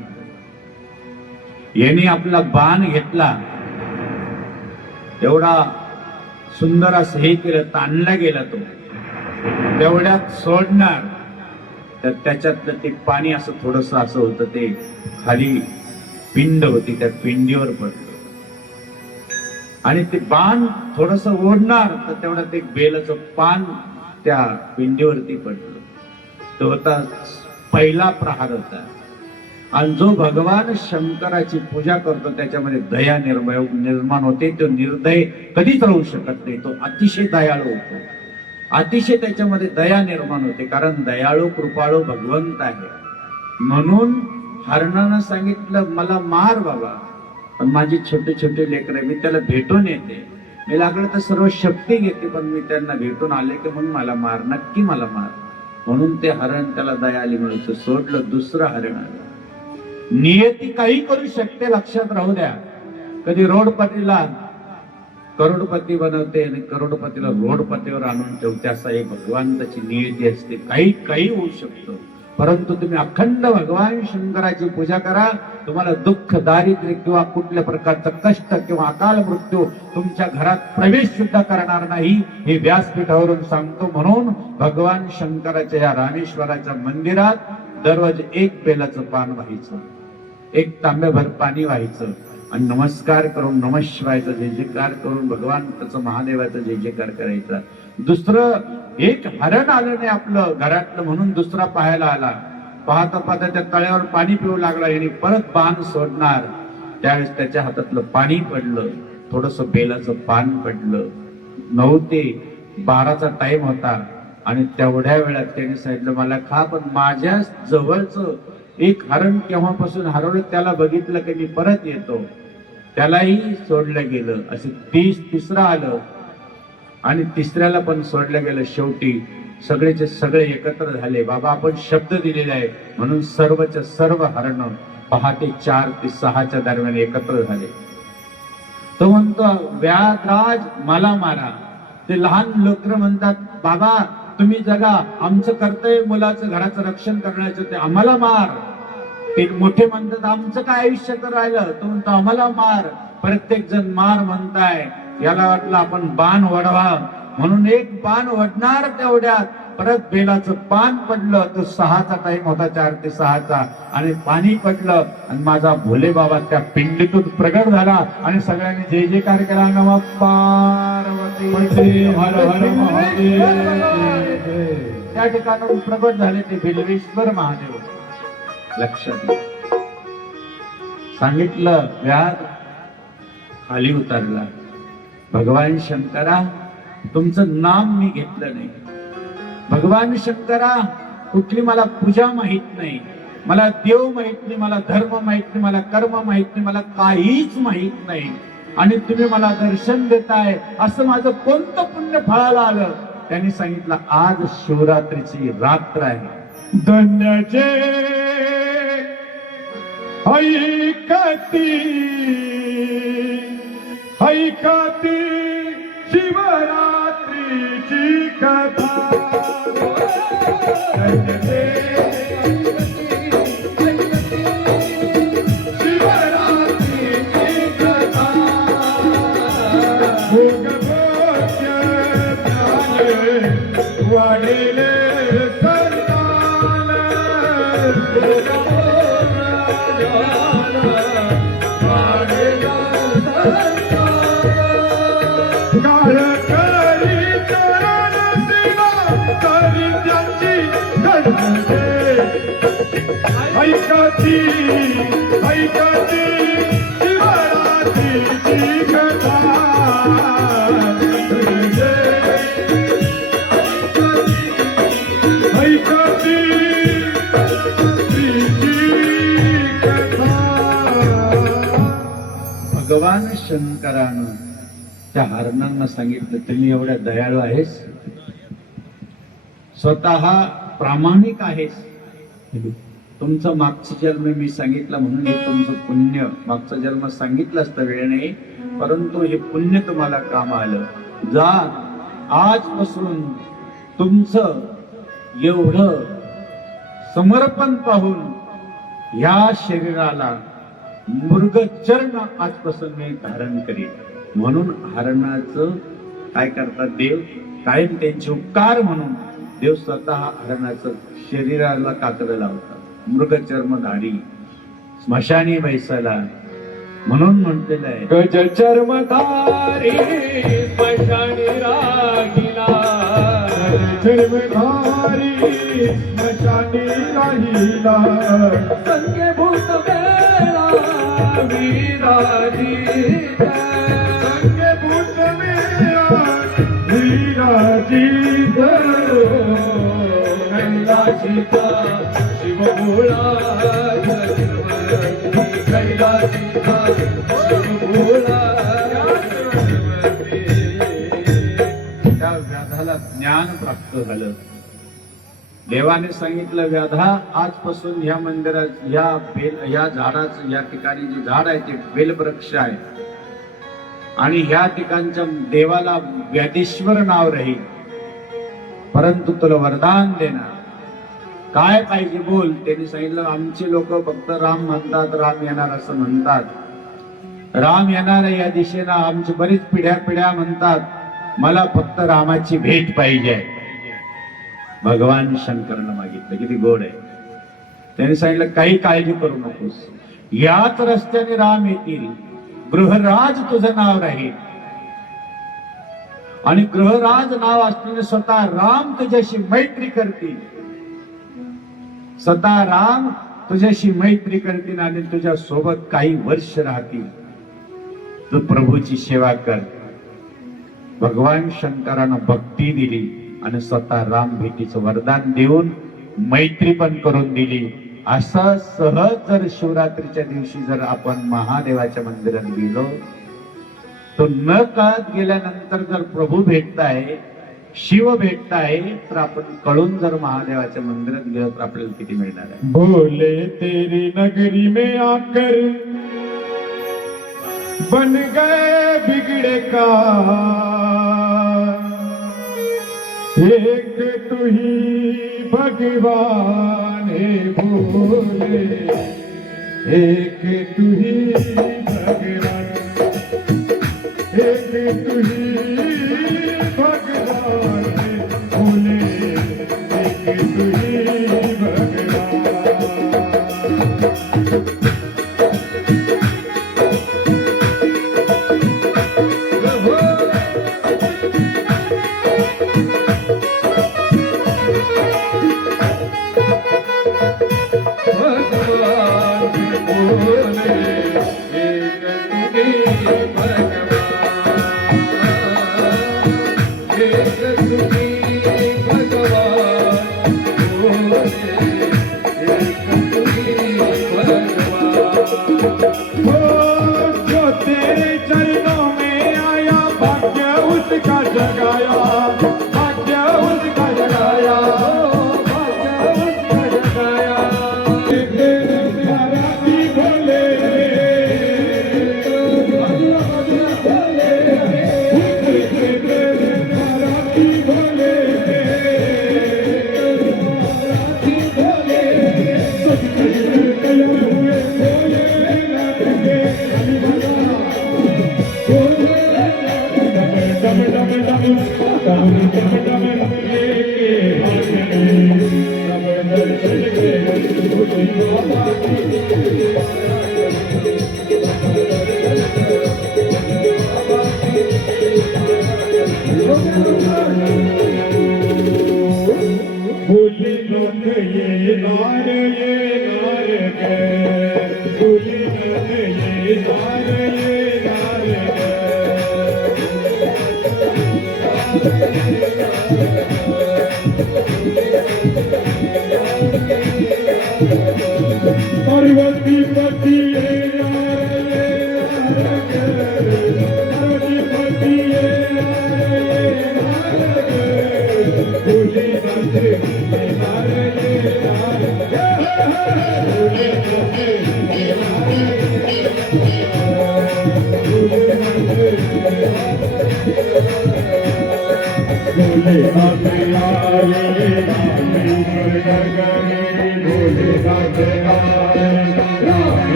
यांनी आपला बाण घेतला, एवढा सुंदर असं हे केलं, ताणला गेला तो. तेवढ्यात सोडणार तर त्याच्यातलं ते पाणी असं थोडस असं होतं, ते खाली पिंड होती, त्या पिंडीवर पडलं आणि ते बाण थोडस ओढणार तर तेवढ्यात एक बेलाचं पान त्या पिंडीवरती पडलं. तो होता पहिला प्रहार होता. आणि जो भगवान शंकराची पूजा करतो त्याच्यामध्ये दया निर्माण होते. तो निर्दय कधीच राहू शकत नाही. तो अतिशय दयाळू होतो. अतिशय त्याच्यामध्ये दया निर्माण होते, कारण दयाळू कृपाळू भगवंत आहे. म्हणून हरणानं सांगितलं, मला मार बाबा, पण माझी छोटे छोटे लेकरं, मी त्याला भेटून येते. मी लागलं तर सर्व शक्ती घेते, पण मी त्यांना भेटून आले की म्हणून मला मार, नक्की मला मार. म्हणून ते हरण त्याला दया आली म्हणून सोडलं. दुसरं हरण आलं. नियती काही करू शकते, लक्षात राहू द्या. कधी रोडपतीला करोडपती बनवते आणि करोडपतीला रोडपतीवर आणून ठेवते. असा एक भगवंताची नियती असते. काही होऊ शकतं, परंतु तुम्ही अखंड भगवान शंकराची पूजा करा. तुम्हाला दुःख, दारिद्र्य किंवा कुठल्या प्रकारचं कष्ट किंवा अकाल मृत्यू तुमच्या घरात प्रवेश सुद्धा करणार नाही, हे व्यासपीठावरून सांगतो. म्हणून भगवान शंकराच्या या रामेश्वराच्या मंदिरात दररोज एक बेलाचं पान व्हायचं, एक तांब्याभर पाणी व्हायचं आणि नमस्कार करून नमः शिवायचा जय जयकार करून भगवान त्याचं महादेवाचा जय जयकार करायचा. दुसरं एक हरण आलं नाही आपलं घरातलं म्हणून दुसरा पाहायला आला. पाहता पाहता त्या तळ्यावर पाणी पिऊ लागला आणि परत बाण सोडणार त्यावेळेस त्याच्या हातातलं पाणी पडलं, थोडस बेलाचं पान पडलं. 9 ते 12चा टाइम होता आणि तेवढ्या वेळात त्याने सांगितलं, मला खा, पण माझ्या जवळचं एक हरण केव्हापासून हरवलं त्याला बघितलं की मी परत येतो. त्यालाही सोडलं गेलं. असे 30 आलं आणि तिसऱ्याला पण सोडलं गेलं. शेवटी सगळेचे सगळे एकत्र झाले. बाबा आपण शब्द दिलेला आहे म्हणून सर्वच्या सर्व हरण पहाटे 4 ते 6च्या दरम्यान एकत्र झाले. तो म्हणतो, व्याधराज मला मारा. ते लहान लेकरं म्हणतात, बाबा तुम्ही जगा, आमचं कर्तव्य मुलाचं घराचं रक्षण करण्याचं, ते आम्हाला मार. ते मोठे म्हणतात, आमचं काय आयुष्य तर राहिलं. तो म्हणतो, आम्हाला मार. प्रत्येक जण मार म्हणताय. याला वाटलं आपण बाण वडवा म्हणून एक बाण वडणार. तेवढ्यात परत बेलाचं पान पडलं. तो 6चा टाइम होता, 4 ते 6चा, आणि पाणी पडलं आणि माझा भोले बाबा त्या पिंडीतून प्रगट झाला आणि सगळ्यांनी जय जयकार केला. नमः पार्वती हर हर महादेव. त्या ठिकाणाहून प्रगट झाले ते बिल्वेश्वर महादेव. लक्षात सांगितलं, व्याध खाली उतरला. भगवान शंकरा तुमचं नाम मी घेतलं नाही. भगवान शंकरा कुठली मला पूजा माहित नाही. मला देव माहित नाही, मला धर्म माहित नाही, मला कर्म माहित नाही, मला काहीच माहित नाही, आणि तुम्ही मला दर्शन देताय, असं माझं कोणतं पुण्य फळाला आलं? त्यांनी सांगितलं, आज शिवरात्रीची रात्र आहे. धन्याचे ऐकती ऐकती शिवरात्रीची कथा. धन्याचे शिवरात्रीची कथा. भोगभोग्य ज्ञाने वाढिले संतान. काळ करी चरण सेवा करी त्यांची धन्यते. ऐकती ऐकती शिवरात्रीची कथा. ऐकती भगवान शंकरानं त्या हरणांना सांगितलं, तुम्ही एवढ्या दयाळू आहेस, स्वतः प्रामाणिक आहेस, तुमचं मागचं जन्म मी सांगितलं म्हणून हे तुमचं पुण्य, मागचा जन्म सांगितलं असतं वेळेने, परंतु हे पुण्य तुम्हाला काम आलं. जा, आजपासून तुमचं एवढं समर्पण पाहून या शरीराला मृगचरण आजपासून मी धारण करीन. म्हणून हरणाचं काय करतात देव, कायम त्यांचे उपकार म्हणून देव स्वतः हरणाचं शरीराला कातडं लावतात. मृगचर्मधारी स्मशानी बैसाला म्हणून म्हटलेलं आहे, गज चर्मधारी स्मशानी राहिला. चर्मधारी स्मशानी राहिला. संगे भूत वेळा विराजित. संगे भूत मेरा विराजित. कैलासिका शिवभोळा कैलासिका शिवभोळा. त्या व्याधाला ज्ञान प्राप्त झालं. देवाने सांगितलं, व्याधा आजपासून या मंदिरात या झाडाचं, या ठिकाणी जे झाड आहे ते बेलवृक्ष आहे, आणि ह्या ठिकाणच्या देवाला व्याधीश्वर नाव राहील. परंतु तुला वरदान देणार, काय पाहिजे बोल. त्यांनी सांगितलं, आमचे लोक फक्त राम म्हणतात, राम येणार असं म्हणतात, राम येणार या दिशेनं आमची बरीच पिढ्या म्हणतात, मला फक्त रामाची भेट पाहिजे. भगवान शंकरानं मागितलं, किती गोड आहे. त्यांनी सांगितलं, काही काळजी करू नकोस, याच रस्त्याने राम येतील, गृहराज तुझं नाव राहील, आणि गृहराज नाव असलेले स्वतः राम तुझ्याशी मैत्री करतील. स्वतः राम तुझ्याशी मैत्री करतील आणि तुझ्या सोबत काही वर्ष राहतील. तू प्रभूची सेवा कर. भगवान शंकरानं भक्ती दिली आणि स्वतः राम भेटीचं वरदान देऊन मैत्री पण करून दिली. असं सहज जर शिवरात्रीच्या दिवशी जर आपण महादेवाच्या मंदिरात गेलो, तो न कळत गेल्यानंतर जर प्रभू भेटताय, शिव भेटताय, तर आपण कळून जर महादेवाच्या मंदिरात गेलो तर आपल्याला किती मिळणार आहे. बोले तेरी नगरी में आकर बन गए बिगड़े का, एक तू ही भगवान है बोले, एक तू ही भगवान, एक तू ही भगवान है बोले, एक तू ही भगवान. भगवान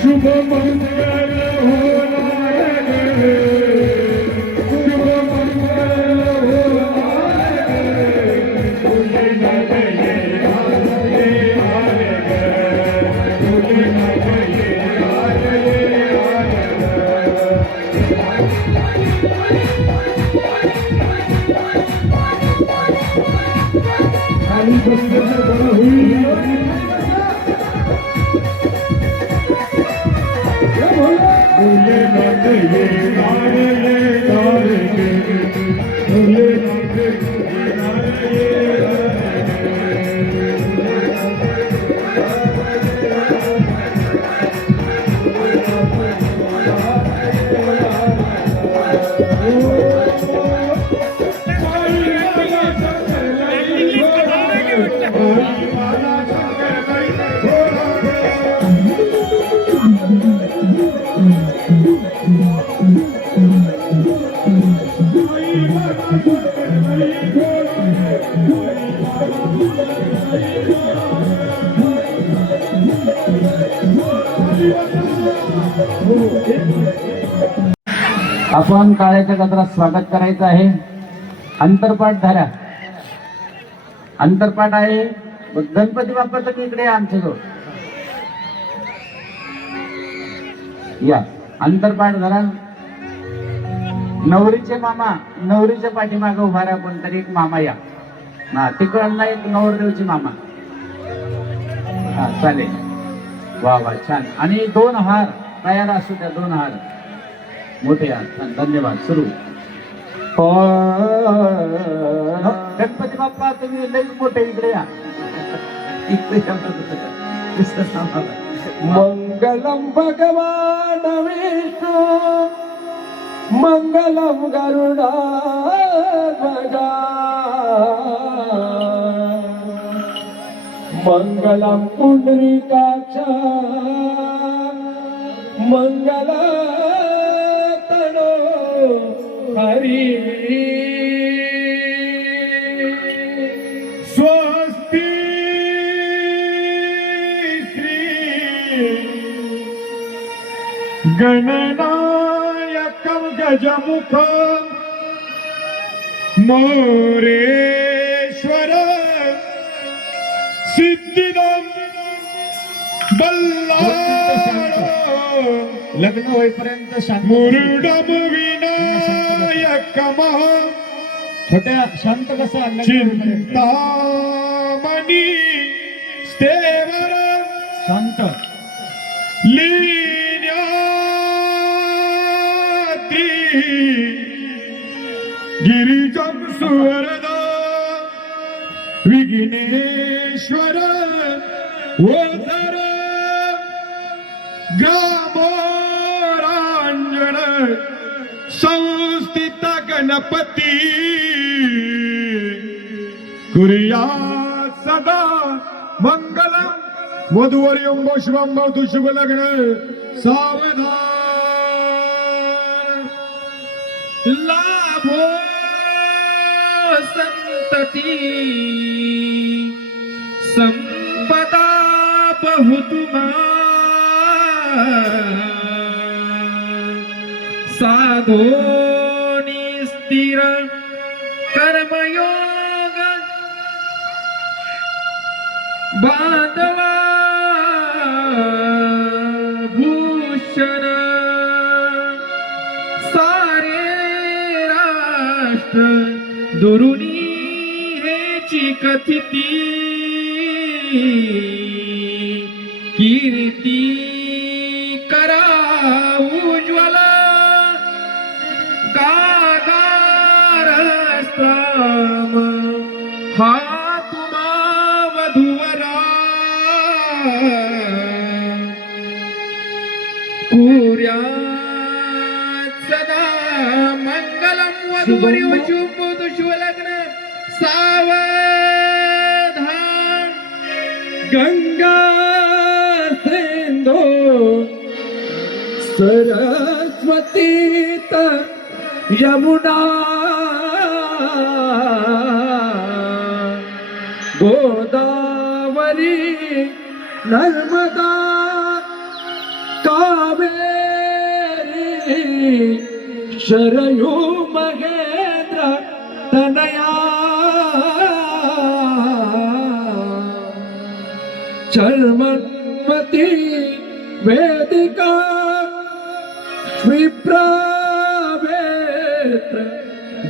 शुभ मंगल शुभ आपण काळ्याच्या गजरात स्वागत करायचं आहे. अंतरपाठ धरा. अंतरपाठ आहे. गणपती बाप्पाचं की इकडे आमच्याजवळ या. अंतरपाठ धरा. नवरीचे मामा नवरीच्या पाठीमागे उभा राहा. कोणतरी एक मामा या ना. तिकडं एक नवरदेवची मामा. हा चालेल. वा वा छान. आणि 2 हार तयार असू द्या. 2 हार मोठे हार. छान धन्यवाद. सुरू. गणपती बाप्पा तुम्ही लई मोठे इकडे या. इकडे या. मंगलम भगवान विष्णु मंगलम गरुडाध्वजा मंगलम पुंडरीकाक्ष मंगल तनो हरी स्वस्ति गणनायकं गजमुखं मोरेश्वर सिद्धिदं बल्लाळो लग्न होईपर्यंत शांत मुरुडम विनायकम छोट्या शांत कसं चिंतामणी स्तेवर शांत लीन्याद्री गिरिजं सुवरदा विघ्नेश्वर वरदर ग्रामोरांजन संस्थित गणपती कुर्यात् सदा मंगलम वधूवर्यं शुभं भवतु शुभ लग्न सावधान लाभो संतती संपदा पाहू तुम्हा साधोनी स्थिर कर्मयोग बांधवा भूषण सारे राष्ट्र दुरुनी हेची कथिती कीर्ती करा उज्ज्वल गागारस्तम हा तुम्हा वधूवरा कुर्यात सदा मंगलम वधूवरी शुभ शुभलग्न सावधान गंगा सिंधू सरस्वतीत यमुना गोदावरी नर्मदा कावेरी शरयू महेंद्र तनया चर्मन्वती वेदिका विप्रावेत्र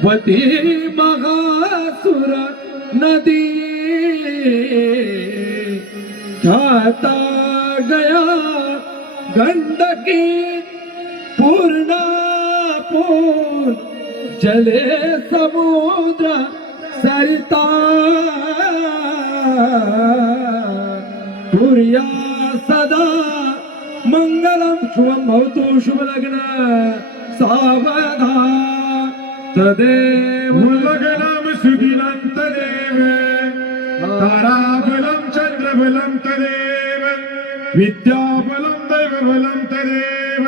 वती महासुर नदी ख्याता गया गंडकी पूर्णा पूर्ण जले समुद्र सरिता कुर्या सदा मंगलम शुभम भवतु शुभ लग्न सावधान तदेव लग्नम सुदिनं तदेव ताराबलं चंद्रबलं तदेव विद्याबलं दैवबलं तदेव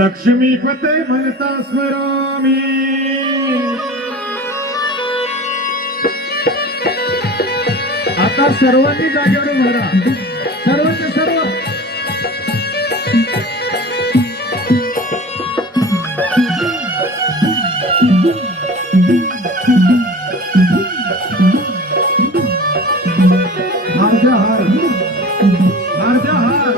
लक्ष्मीपते मनसा स्मरामि आता सर्वांनी जागेवर भरा सर्वांचे सर्व हार हार हार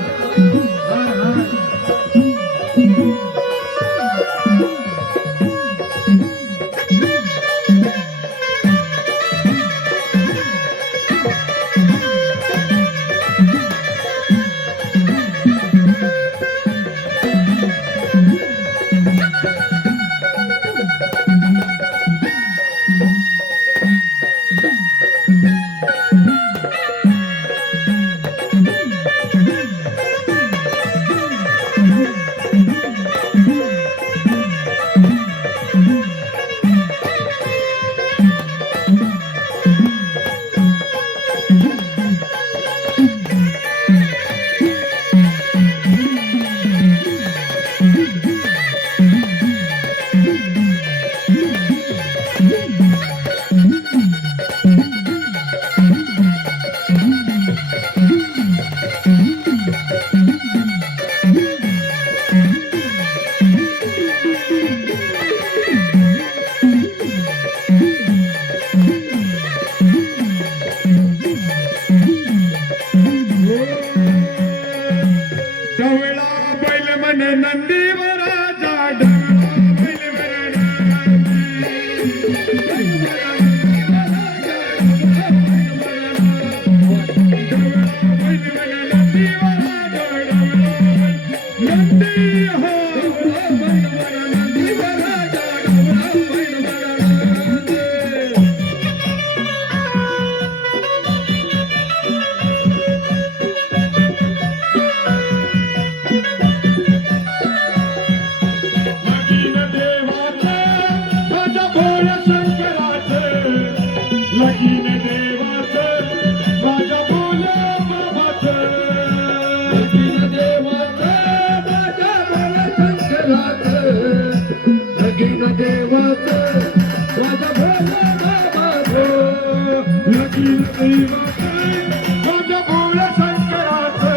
माझ्या भोळ्या शंकराचं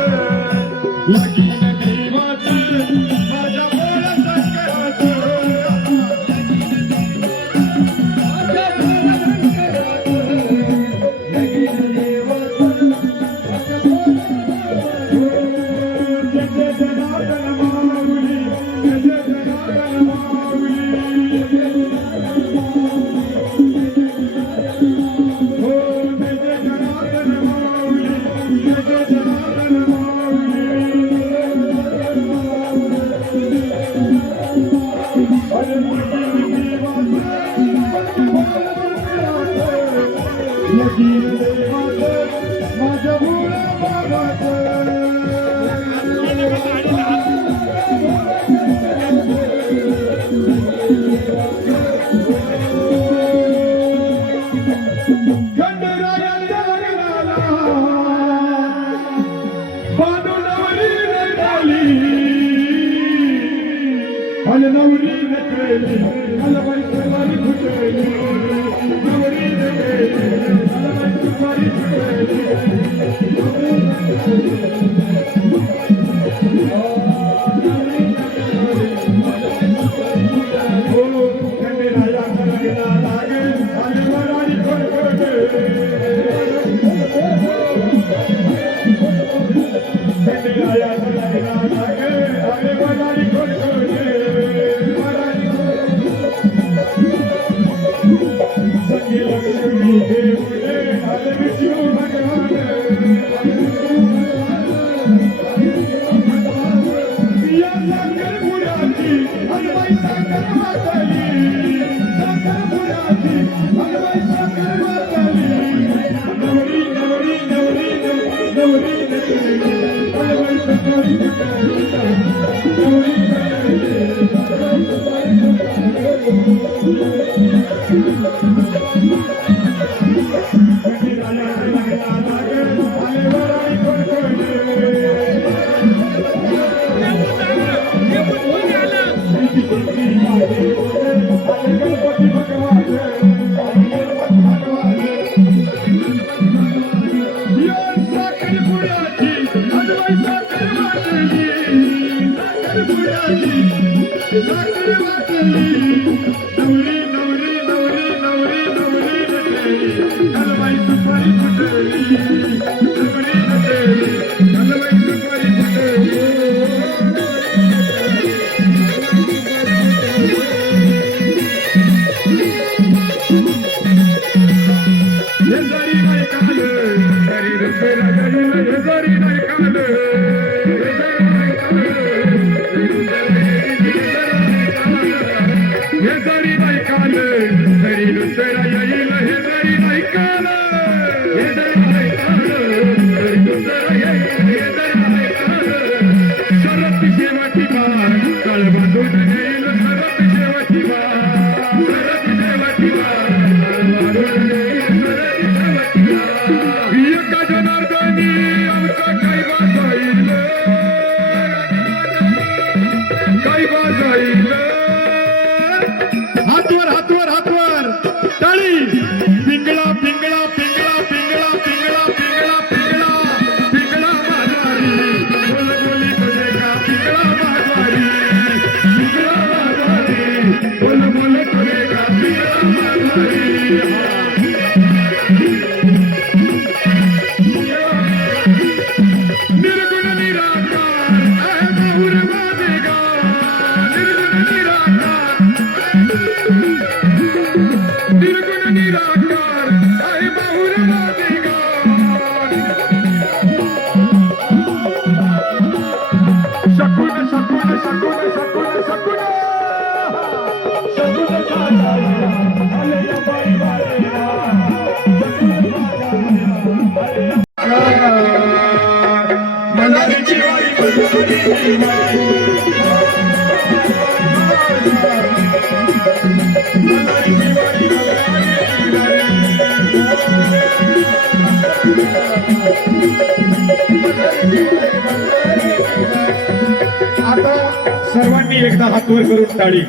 सर्वांनी एकदा हात वर करून टाळी.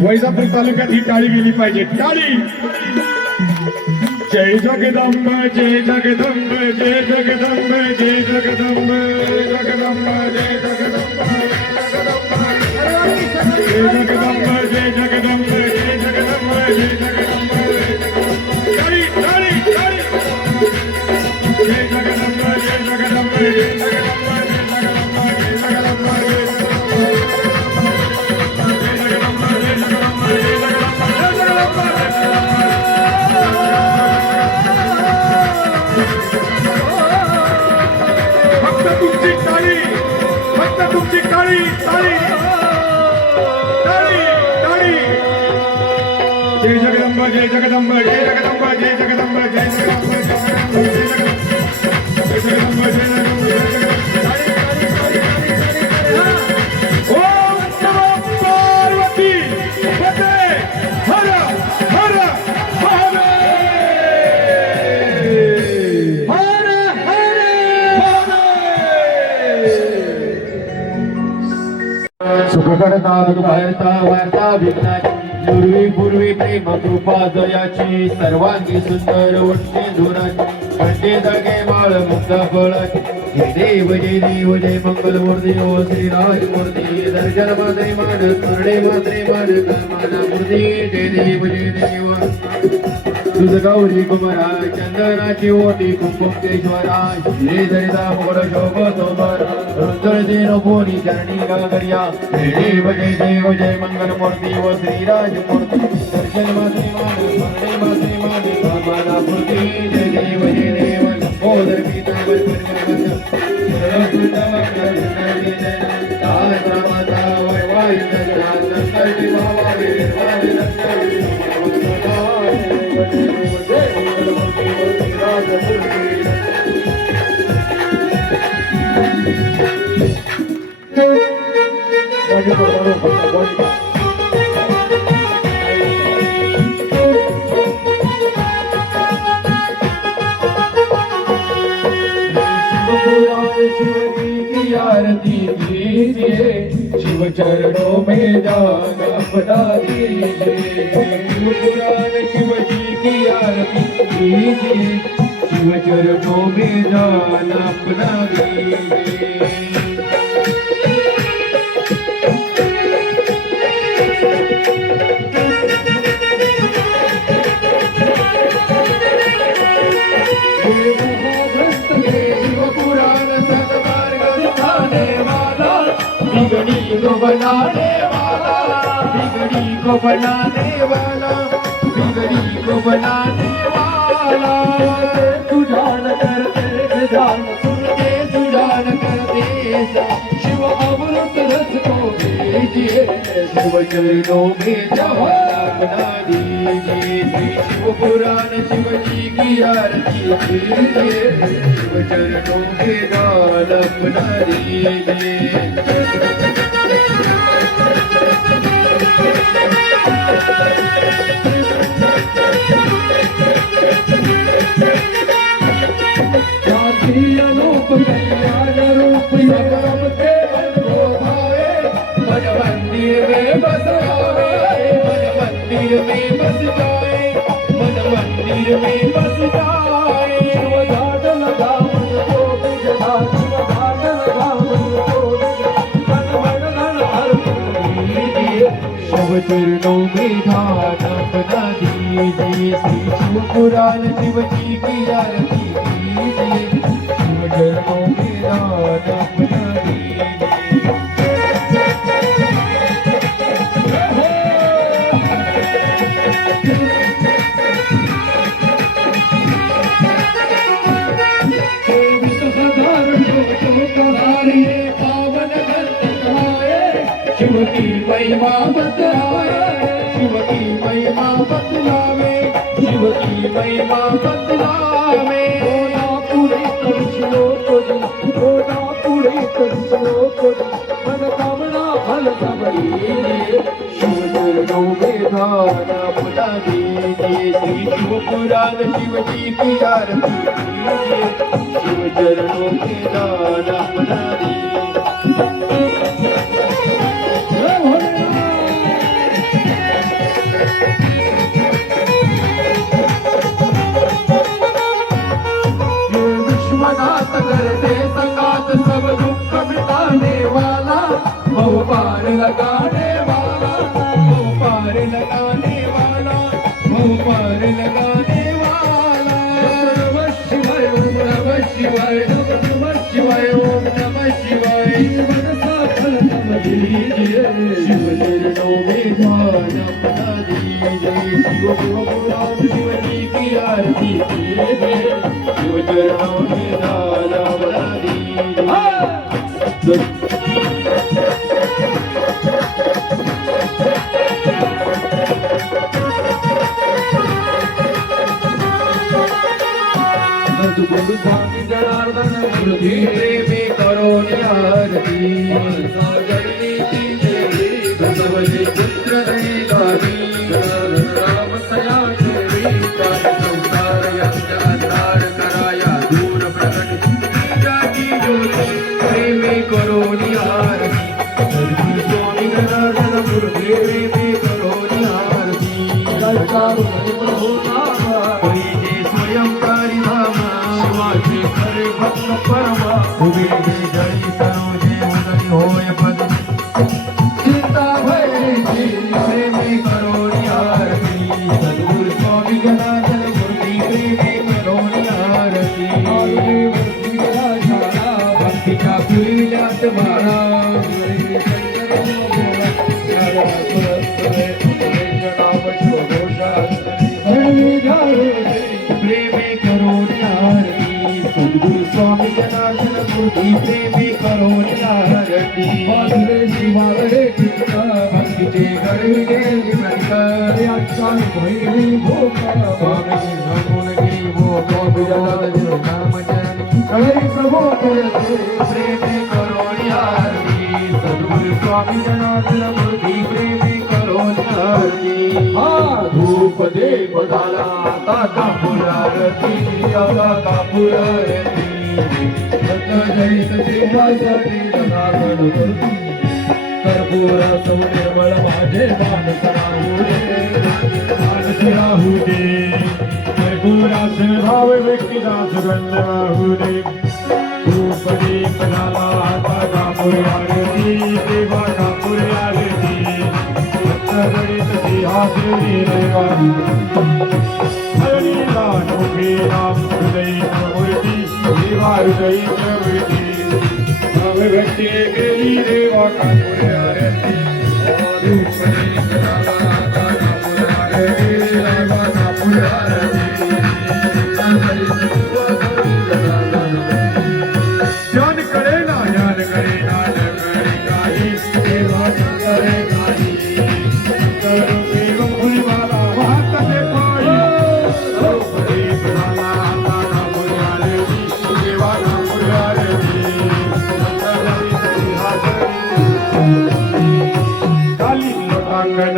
वैजापूर तालुक्यात ही टाळी गेली पाहिजे. टाळी. जय जगदम्ब जय जगदम्ब जय जगदम्ब जय जगदम्ब जय जगदम्ब जय जगदम्ब जय जगदम्ब जय जगदम्ब जय जगदम्ब जय जगदम्ब ताली ताली ताली जय जगदम्ब जय जगदम्ब जय जगदम्ब जय जगदम्ब जय तुमची टाळी टाळी टाळी टाळी जय जगदंब जय जगदंब जय जगदंब जय जगदंब जय जगदंब जय जगदंब जय जगदंब ओम नमो पार्वती पते हर हर महादेव हर हर सुखकर्ता दुःखहर्ता वार्ता विघ्नाची पूर्वी प्रेम कृपा जयाची सर्वांगी सुंदर वंदे धुराची वंदे दगे बाळ मुक्त फळाची जय देव जय मंगल मूर्ती ओ श्रीराज मूर्ती दर्शन मात्रे मान स्मरणे मात्रे मान कर्माना मूर्ती जय देव तुझ गौरी कुमारा चंदनाची ओटी कुंकुमेश्वरा जय दरिदा मोर शोभ सोमर रुद्र देनो कोणी चरणी गागरिया जय देव जय मंगल मूर्ती व श्रीराज मूर्ती दर्शन मात्रे मान स्मरणे मात्रे मान कर्माना मूर्ती जय देव ओदर पिता माता वैवाहिक आरती कीजिए शिव चरणों में जान अपना दीजिए पुराण शिव जी की आरती कीजिए शिव चरणों में जान अपना दीजिए बिगड़ी को बनाने वाला बिगड़ी को बनाने वाला बिगड़ी को बनाने वाला सुजान कर दे जान सुन के सुजान कर दे शिव अमृत रस को भेजिए शिव चरणों में जान बना दीजिए शिव पुराण शिव जी की आरती कीजिए शिव चरणों में जान बना दीजिए अनूप कल्याण रूप सकम के भाए मन मंदिर में बस जाए मन मंदिर में बस जाए मन मंदिर में बस जाए शिव घाट लगा मन को बिजला शिव घाट लगा मन को मन मन धन हर कीजिए शिव चरणों में ध्यान अपना दीजिए श्री शिव पुराण शिव जी की आरती कीजिए शिव चरणों में ध्यान अपना दीजिए शिव की महिमा बतलावे शिव की महिमा बतलावे शिव की महिमा बतलावे कोणा पुढे करशिलो कोणी कोणा पुढे करशिलो कोणी मनोकामना फल सबरी शिव चरणों में ध्यान अपना दीजिए श्री शिव पुराण शिव जी की आरती कीजिए शिव चरणों में ध्यान अपना दीजिए दीजिए शिव चरणों में ध्यान अपना दीजिए शिव शिव पुराण शिव जी की आरती कीजिए शिव चरणों में ध्यान अपना दीजिए सद्गुरु स्वामी जनार्दन हृदय प्रेमी करो आरती सागरनी देवी बसवली पुत्र दैवादी राम सया देवी संसार यज्ञ अंधार कराया दूर प्रकट जाती ज्योति प्रेमी करो आरती सद्गुरु स्वामी जनार्दन हृदय प्रेमी करो आरती प्रभु नामा जे स्वयं परिधामा शिवाजी खरे भक्त परमा उभे जळी सरोजे उदय होय पद चिंता भैरी प्रेमी करोनी आरती सद्गुरु स्वामी जनार्दन मूर्ती प्रेमी करोनी आरती भक्तीच्या पुरील्यात मारा प्रेमी करोनी आरती सद्गुरु स्वामी जनार्दन मूर्ती प्रेमी करोनी आरती शिवालय चित्ता भक्तीचे घडविले निमंतर भैरी भोका स्वामी नमून गिरी वो नामजनी हरी प्रभु करते प्रेमी करोनी आरती सद्गुरु स्वामी जनार्दन मूर्ती प्रेमी करोनी आरती धूप देव झाला आता कापूर आरती आता कापूर आरती जैत देवासाठी जनार्दन करती कर्पूर सौ निर्मळ माझे मानस राहू दे राहू दे कर्पूरास भाव व्यक्तीला सुगंध वाहू दे धूप दीप झाला आता कापूर आरती देवा कापूर आरती गणित सिंहासनी देवा हरिला नोखे नाम हृदय मूर्ती देवा हृदय मूर्ती भाव व्यक्ती गेली देवा कापूर आरती धूप दीप झाला आता कापूर आरती देवा कापूर आरती ध्यान करे ना ध्यान करे ना करे काही देवा करे काही करो एवं भुलिवाला वाहत से पाई द्रौपदी प्रधाना आता कापूर आरती देवा कापूर आरती काली लोटांगण